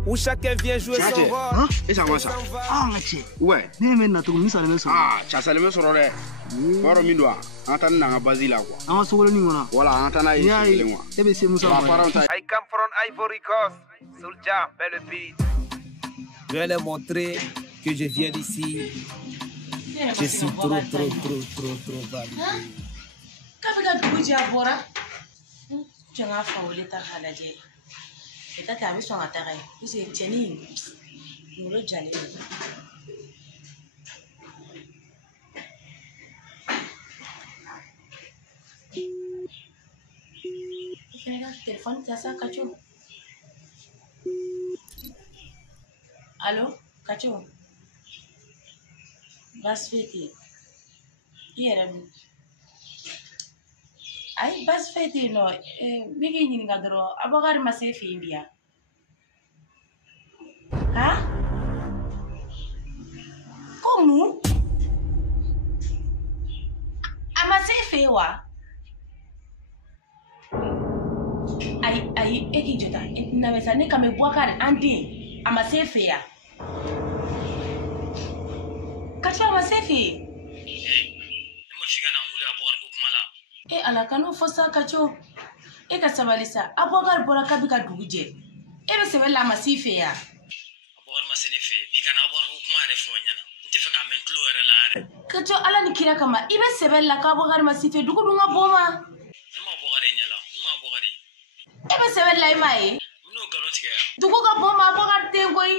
où chacun vient jouer son rôle. Et ça va ça? Ah, mais ouais. Ah, ça c'est le même sur le. Baro mindoa, antana na bazi la quoi. Ama sogolo ni ngona. Voilà, antana yi ngwa. Ebe se Musa. I come from Ivory Coast. Soulja, belle beat. Je vais leur montrer que je viens d'ici. Je suis trop validé. Kabila duguja bora. Jangan faule tak halaje. Kita kami sangat takai. Isi jenis mulut jali. Kena telepon jasa kacu. Halo, kacu. Bas fiti. Iya ram. Ay bas fiti no. Migi ni ngadro. Abogar masefi India. Hah? Como? Amasefi wa? Ay eki jota. Na besane kame buakar andi. Amasefi ya. Kacu amasefi. Ala kanu fosa kacho e ka sabalisa abogar bora kabika duguje e be sebela masife ya abogar masenefe bikana abogar hukuma refu nyana ntifika menklo relare kacho ala nikira kama ibe sebela ka abogar masife dugudunga boma ma abogar nyala ma abogar e be sebela imai no galotike ya duguga boma abogar tengoi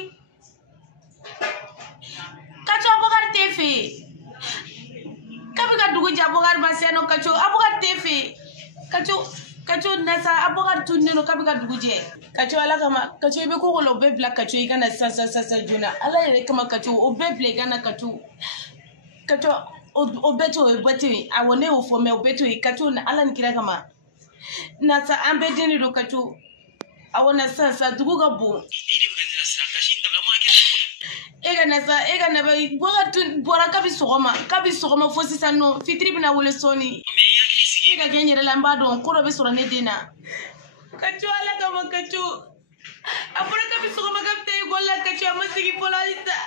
kacho abogar tefe kabika duguje abogar maseno kacho abogar tefe kacho nasa abogar tuneno kabika duguje kacho ala kama kacho ibe ko lo be black kacho igana sasa juna ala yele kama kacho obeble igana kacho obeto ebeti awone ofome obeto kacho na ala nikira kama nasa ambedeni do kacho awona sasa duguga bo ega na ba bora kabi sogoma fosi sano fitri bina wole soni ega genyere lamba don ko be sura ne dina kacho ala kama kacho apura kabi sogoma kapte golla kacho amasigi polalita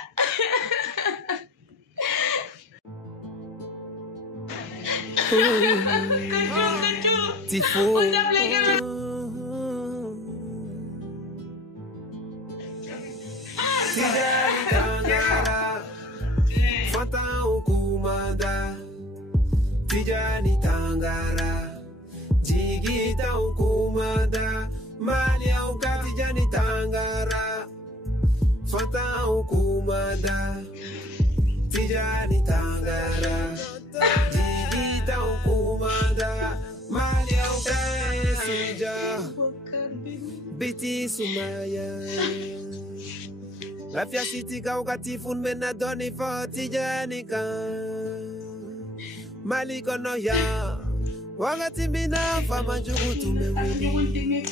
kacho Tifo Tijani Tangara Fanta Ukumada Tijani Tangara Jigita Ukumada Malia Uka Tijani Tangara Fanta Ukumada Tijani Tangara Jigita Ukumada Malia Uka Suja Biti Sumaya La fiasitika ukatifun mena doni fotijanika Malikono ya Wakati mina fama jugu tumewili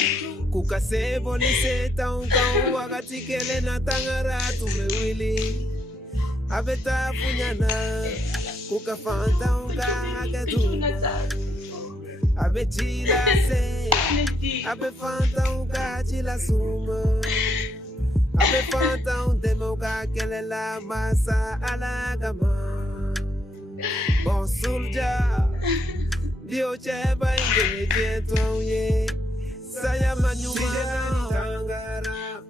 Kukasebo ni seta unka wakati kele na tangara tumewili Abeta funyana Kukafanta unka akaduma Abe chila se Abe fanta unka chila suma Abe fanta undema uka kele la masa alagama Bon soldier Dio cheba inge jetwa uye Saya manyuma tangara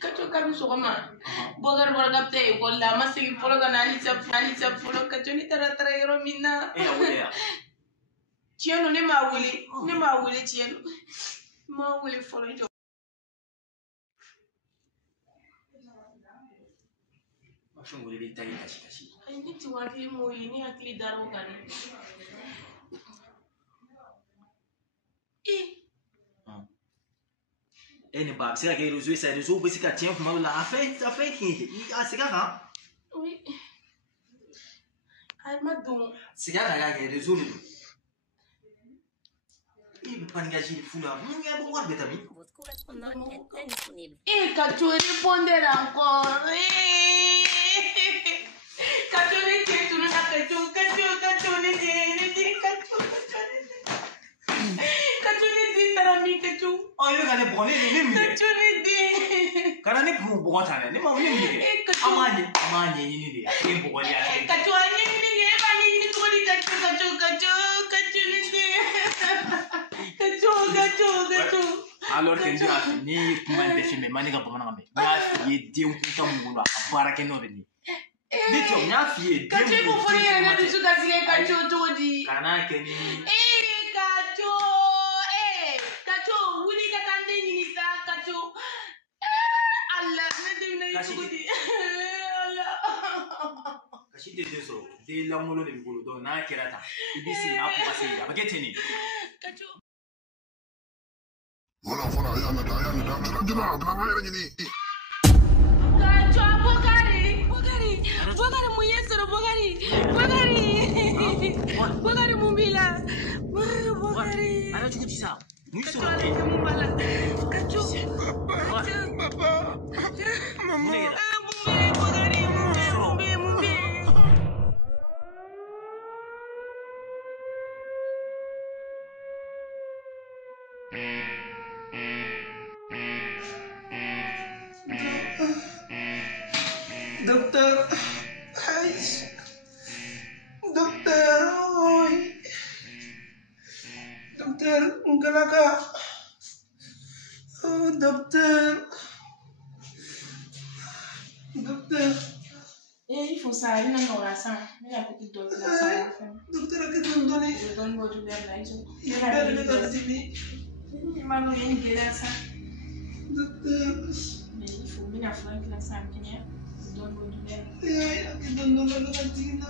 Kacho kami sokoma bogar wargapte bolla masigi polo kana ni polo kacho ni tara yoro mina chiano ne mawuli chiano mawuli folo jo mafungule bitai kashi ai niti wakili moyi ni akili daro kani ni bab será que resolve ça resolve esse catinho como lá a fait que a cigarra oui ai madum cigarra que resolve e para engajar fula não é bom guarda também Cacho responder encore Cacho ne te tu na cacho ne tarami cacho olha cara bom nem cacho ne de cara nem bom bota né mas nem me amane ni de nem bom olha cacho ni ba ni tu di cacho ne de cacho alors que ndio ni kumande filme manika pomana ngame yafi de unkuta mungu akabara no beni ndio yafi kacho kufanya na bisu kazile kacho todi kana ke ni kacho wuli katande ni sa kacho Allah ne yudi Allah kashi de so de la molo de bulu do na kirata ibisi na kupase ya bagete ni kacho Voilà, yana da rajina da ngayra ni. Kacho Bogari muyesero Bogari mumbila Bogari ana chukuti sa Kacho mumbala Kacho Papa Mama Bogari mumbe Dokter, dokter, ngalaka. Oh, dokter. Il faut ça, il n'en aura ça. Il a petit d'autres là, ça. Docteur, à quel moment donné? Je donne votre verre là, il a le médecine. Il m'a donné une gueule à ça. Docteur. Mais il faut bien faire que la sanguine. Je donne votre verre. Il donne la médecine.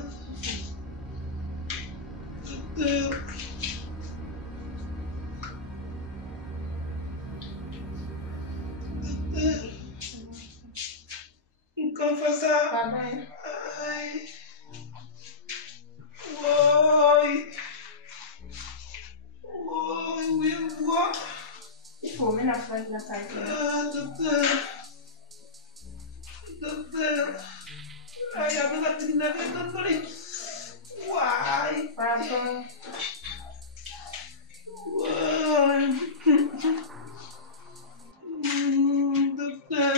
Docteur. Docteur. Comment fait ça? Aïe. Oui, quoi? Il faut mettre la feuille de la salle. Docteur. Aïe, avec la trinité, ouais. Pardon. Docteur.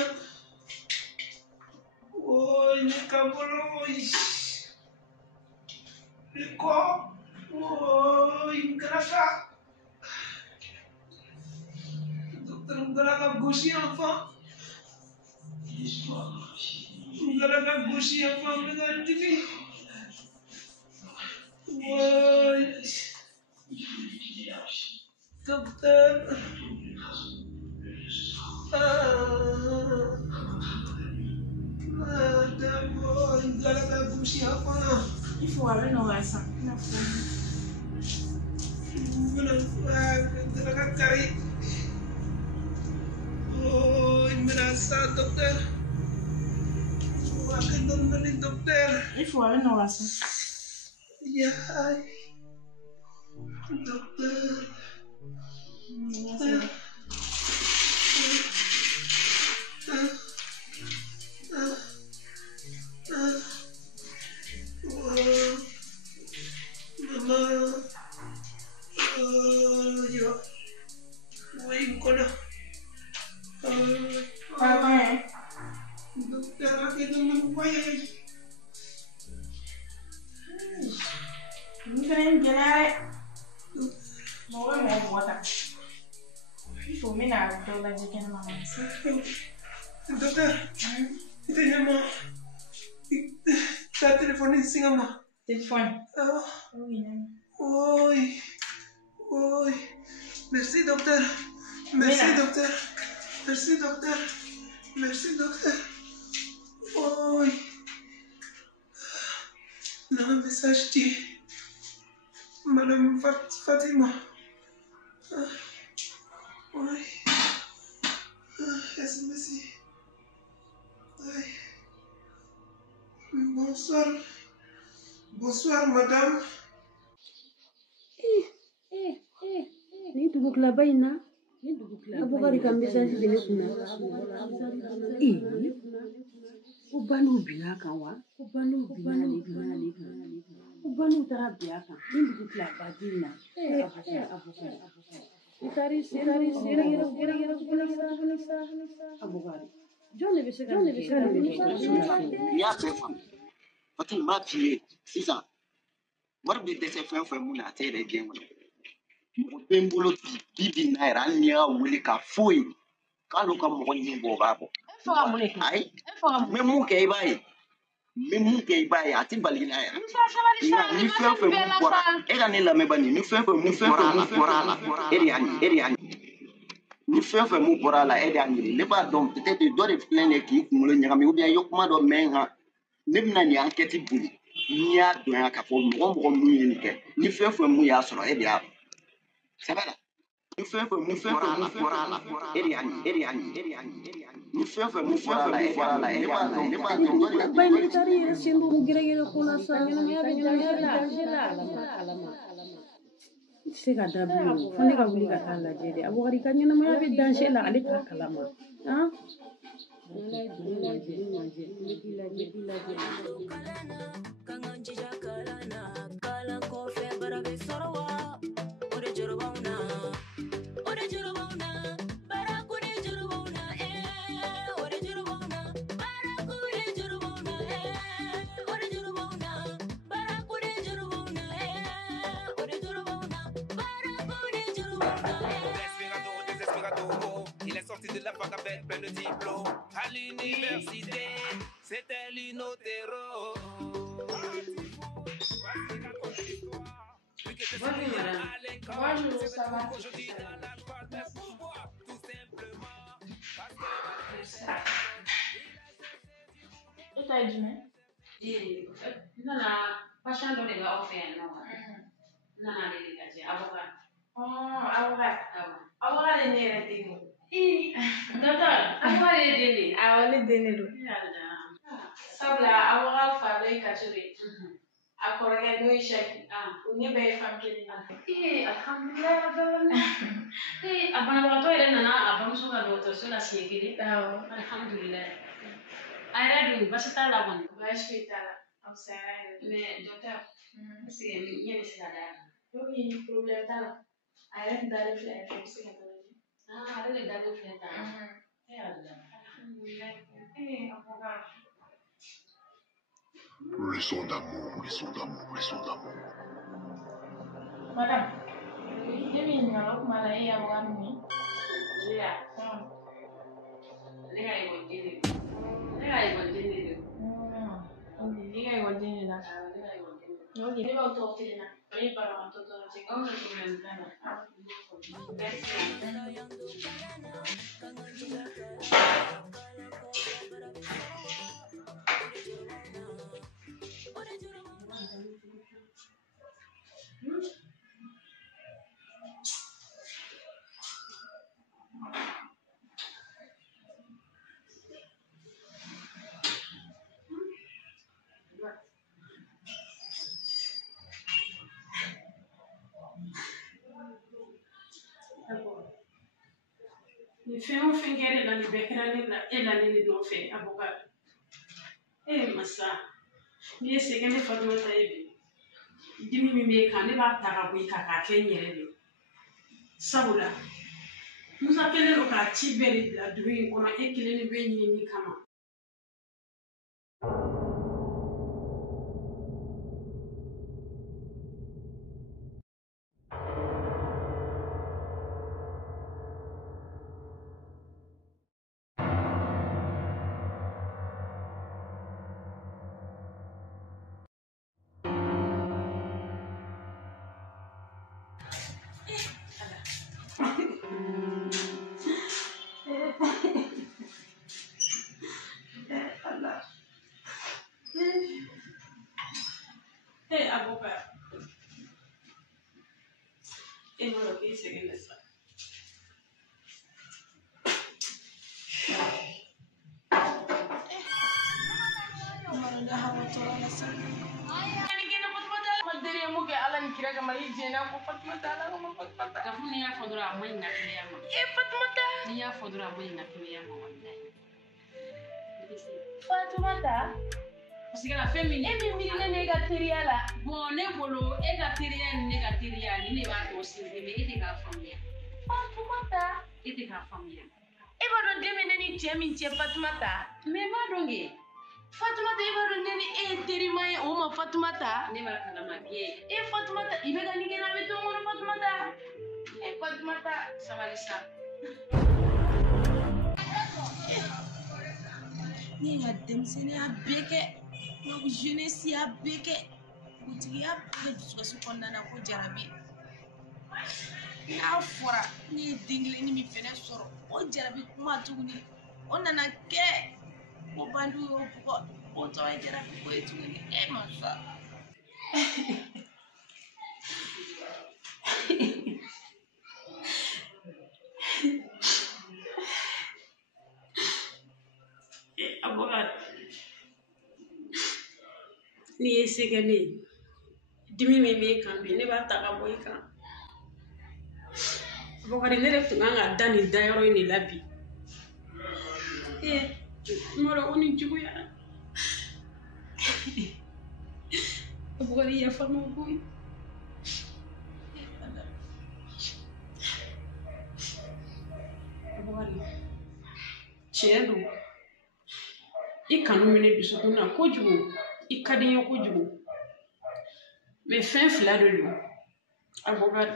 Quoi? Oh, une grâce. Docteur, on a gauche enfant. On a gauche enfant, on a dit. Ouais. Docteur. D'abord, on a gauche enfant. Il faut aller dans la salle. Oh, il me l'a ça, docteur. Il faut aller dans la salle. Docteur. Maman. Yo. Oui, voilà. Maman. Docteur, aqui não me voyage. Não tem gelé. Não é meu bota. Il faut mener à la maman. Docteur, tenha mão. Tá telefone em cima. Telefone. Oui. Oi. Oi. Merci, docteur. Merci, docteur. Merci, docteur. Merci, docteur. Oi. Não, mensagem de Madame Fatima. Oi. SMS. Oi. Bonsoir. Bonsoir, madame. Ni duguk labai na. Abogari kan message de kuna. Ubanu biya kan wa. Ubanu tara biya kan. Ni duguk labai na. Abogari. Itari abogari. Jone be se Ya se fam. Fatin ma piye. Sisan. War bi dese fɛn mun na tɛ yɛrɛ gɛn kɔnɔ. Mɔgɔ bɛ n bolo bi na yɛrɛ hali n'i y'a wele ka fo ye k'ale ka mɔgɔ ɲini bɔ o b'a bɔ. Ayi n bɛ mun kɛ i b'a ye a tɛ bali n'a yɛrɛ. Ni fɛn fɛn mun bɔra e ka ne lamɛn bani ni fɛn fɛn mun bɔra a la e de y'a ɲini. Ni fɛn fɛn mun bɔra a la e de y'a ɲini. Ne b'a dɔn peut-être dɔ de filɛ nin ye k'i kunkolo ɲagami ou bien i ye kuma dɔ mɛn n kan ne bɛna nin enquête boli. N'i y'a dɔn ya k'a fɔ mɔgɔ mun ye nin kɛ ni fɛn fɛn mun y'a sɔrɔ e de y'a sɛbɛn la ni fɛn fɛn mun bɔra a la e de y'a ɲini ni fɛn fɛn mun bɔra a la e de b'a dɔn ne b'a dɔn bayni tari yɛrɛ sendu gɛrɛgɛrɛ kɔnɔ sa ɲɛnamaya bɛ danger la alama se ka dabila o fo ne ka wuli ka taa lajɛ dɛ abogari ka ɲɛnamaya bɛ danger la ale t'a kalama han Il est sorti de la fac avec plein de diplômes. À l'université, c'était l'inotero. Bonjour, ça va? Et t'as dit, non, patient dɔ de bɛ aw fɛ yan nɔ wa n nana ale de lajɛ avocat avocat avocat de ne yɛrɛ den don docteur avocat de ye den de ye awɔ ne den de don sabula avocat fa dɔ ye kaso de a kɔrɔkɛ n'o ye Saki o ne bɛɛ ye femme kelen na alhamdulilayi rabbil a banabagatɔ yɛrɛ nana a bamuso ka dɔgɔtɔrɔso la siɲɛ kelen alhamdulilayi a yɛrɛ dun baasi t'a la kɔni baasi foyi t'a la a fisayara yɛrɛ mais docteur est-ce que ɲɛ bɛ se ka d'a kan oui problème t'a la a yɛrɛ tun dalen filɛ yen fɛ i bɛ se ka taa lajɛ ale de dalen filɛ tan alhamdulilayi avocat Leçon d'amour, leçon d'amour, leçon d'amour. Madame, je vais vous demander à vous. Ni fɛn o fɛn kɛra la nin bɛɛ kɛra ne la e la ne nɔfɛ avocat masa n'i ye sɛgɛn ne Fatumata ye bi dimi min b'e kan ne b'a ta ka bɔ i kan k'a kɛ n yɛrɛ de sabula Musa kelen don k'a ci bɛɛ de bila dugu in kɔnɔ e kelen de bɛ ɲinini kama. Avocat. Et non, ok, c'est rien de ça. Fatumata? Parce que la femme est négative là. Bon, ne bolo, et la négative, ne va pas aussi, mais il est la famille. Fatumata? Il est la famille. Et va demander ni mi Fatumata. Mais ma dongue. Fatumata, il va donner et terrima oma Fatumata. Ne va pas la bien. Et Fatumata, il va gagner avec tout le monde Fatumata. Et Fatumata, ça va le ça. Ni nga demsene a beke no jeunesse a beke butigi a beke dusu kɔnɔna ko jarabi n'a fɔra ne ye den kelen ni min fɛnɛ sɔrɔ o jarabi kuma tuguni o nana kɛ o bandu y'o bugɔ o tɔ ye jarabi ko ye tuguni e ma fa Avocat, ni ye sɛgɛn ne dimi min b'e kan bi ne b'a ta ka bɔ i kan. Avocat, ne de tun kan ka da nin dayɔrɔ in de la bi. N b'a dɔn ko nin juguyara. Avocat, yafa n ma koyi. Avocat, tiɲɛ don. I kanu minɛ dusukun na kojugu I ka di n ye kojugu mais fɛn fila de don avocat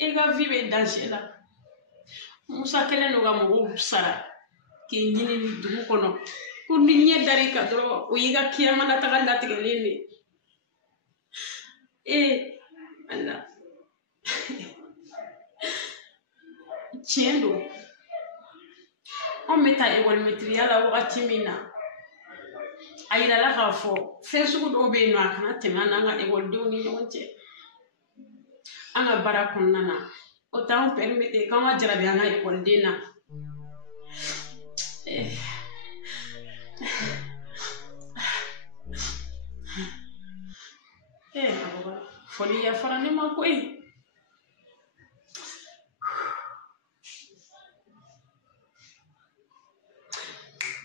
I ka vie bɛ danger la Musa kelen don ka mɔgɔw sara k'i ɲini dugu kɔnɔ ko ni ɲɛ dar'i kan dɔrɔn o y'i ka kiyama nataga latigɛlen de Ala tiɲɛ don anw bɛ taa école-maîtrise la wagati min na a yirala k'a fɔ fɛn sugu dɔw bɛ yen nɔ a kana tɛmɛ an n'an ka école-denw ni ɲɔgɔn cɛ an ka baara kɔnɔna na o t'anw permettre k'an ka jarabi an ka école-den na fɔli yafara ne ma koyi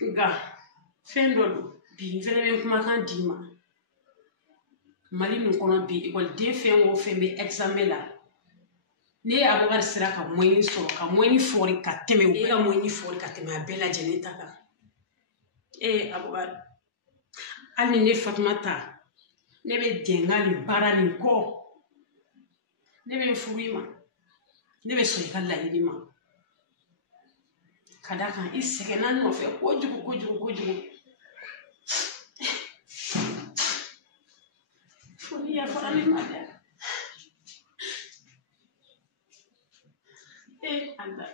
nka fɛn dɔ don bi n fɛnɛ bɛ kumakan d'i ma Mali nin kɔnɔ bi école-den fɛn o fɛn bɛ examen la ne ye avocat sera ka moyen sɔrɔ ka moyen fɔri ka tɛmɛ e ka moyen fɔri ka tɛmɛ a bɛɛ lajɛlen ta kan avocat hali ne Fatumata ne bɛ jɛnga ni baara nin kɔ ne bɛ furu I ma ne bɛ sɔn I ka laɲini ma ka d'a kan I sɛgɛnna nɔfɛ kojugu kojugu kojugu fo ni yafara ne ma dɛ Anda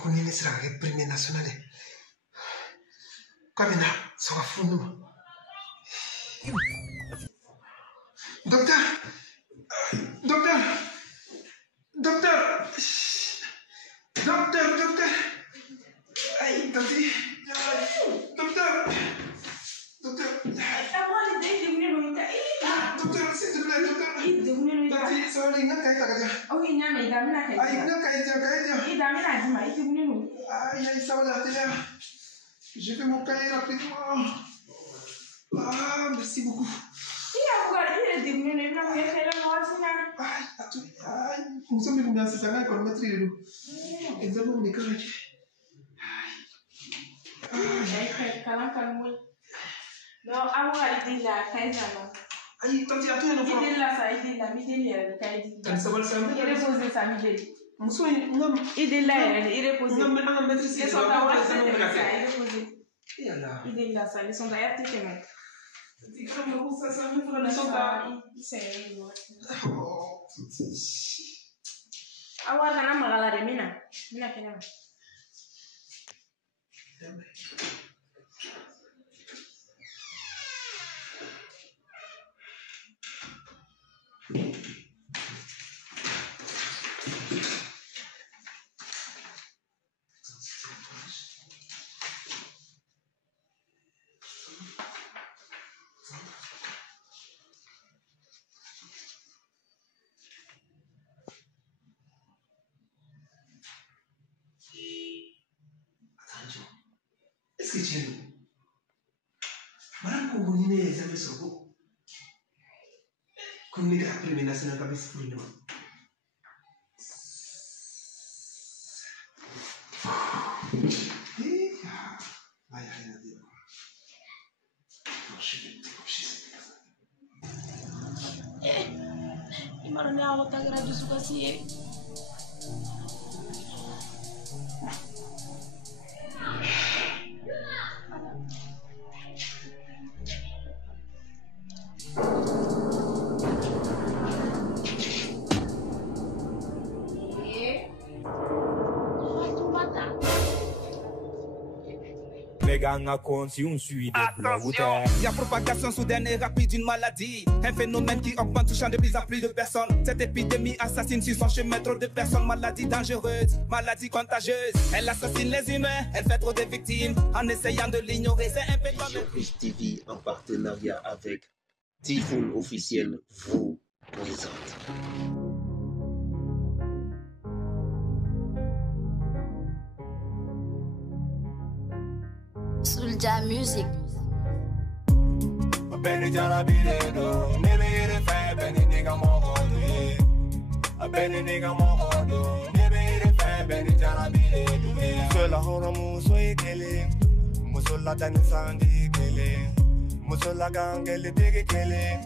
Con il sarà che premi nazionale. Come na, sono a fondo. Doctor! Doctor! Doctor! Doctor! Doctor! Ai, Tati! Doctor! Doctor! Amore, dai, devi venire Doctor, s'il te plaît, doctor! Tati, sorry, non kai tagaja. Ok, nyame, idamina kai. Ai, non kai tagaja. Idamina dima, iti buninu. Aïe, ça va là, déjà. Je vais mon cahier rapidement. Ah, merci beaucoup. Nous sommes venus dans ce salon pour mettre le loup. Exactement, on est correct. Non, avant d'aller là, Kaizama. Aïe, quand tu as tout un enfant. Il est là, ça, il est là, il est là, Kaizama. Quand ça va le savoir. Il est posé, ça, il est. Il est là, il est posé. Non, mais on va mettre ici. Ils sont là, il est posé. Il est là. Il est là, ça, ils sont là, il est là. Ils sont là. Awa kana magala de mina kena. Est-ce que tu es nous? Madame Kongoni n'est jamais sur vous. Comme les gars après les nationaux comme c'est pour nous. Vai rien à dire. Imara a outra agradeço você. Il y a propagation soudaine et rapide d'une maladie, un phénomène qui augmente, touchant de plus en plus de personnes. Cette épidémie assassine sur son chemin trop de personnes. Maladie dangereuse, maladie contagieuse. Elle assassine les humains, elle fait trop de victimes en essayant de l'ignorer. C'est un peu comme Showbiz TV en partenariat avec Typhoon Officiel vous présente. Soulja Music. Benny Jana Biledo, never fire Benny nigga Mogodo. A Benny nigga Mogodo, never fire Benny Jana Biledo. Sola Horomu, soy killing, Musola Tanisandi killing, Musola Gangeli Tigi killing,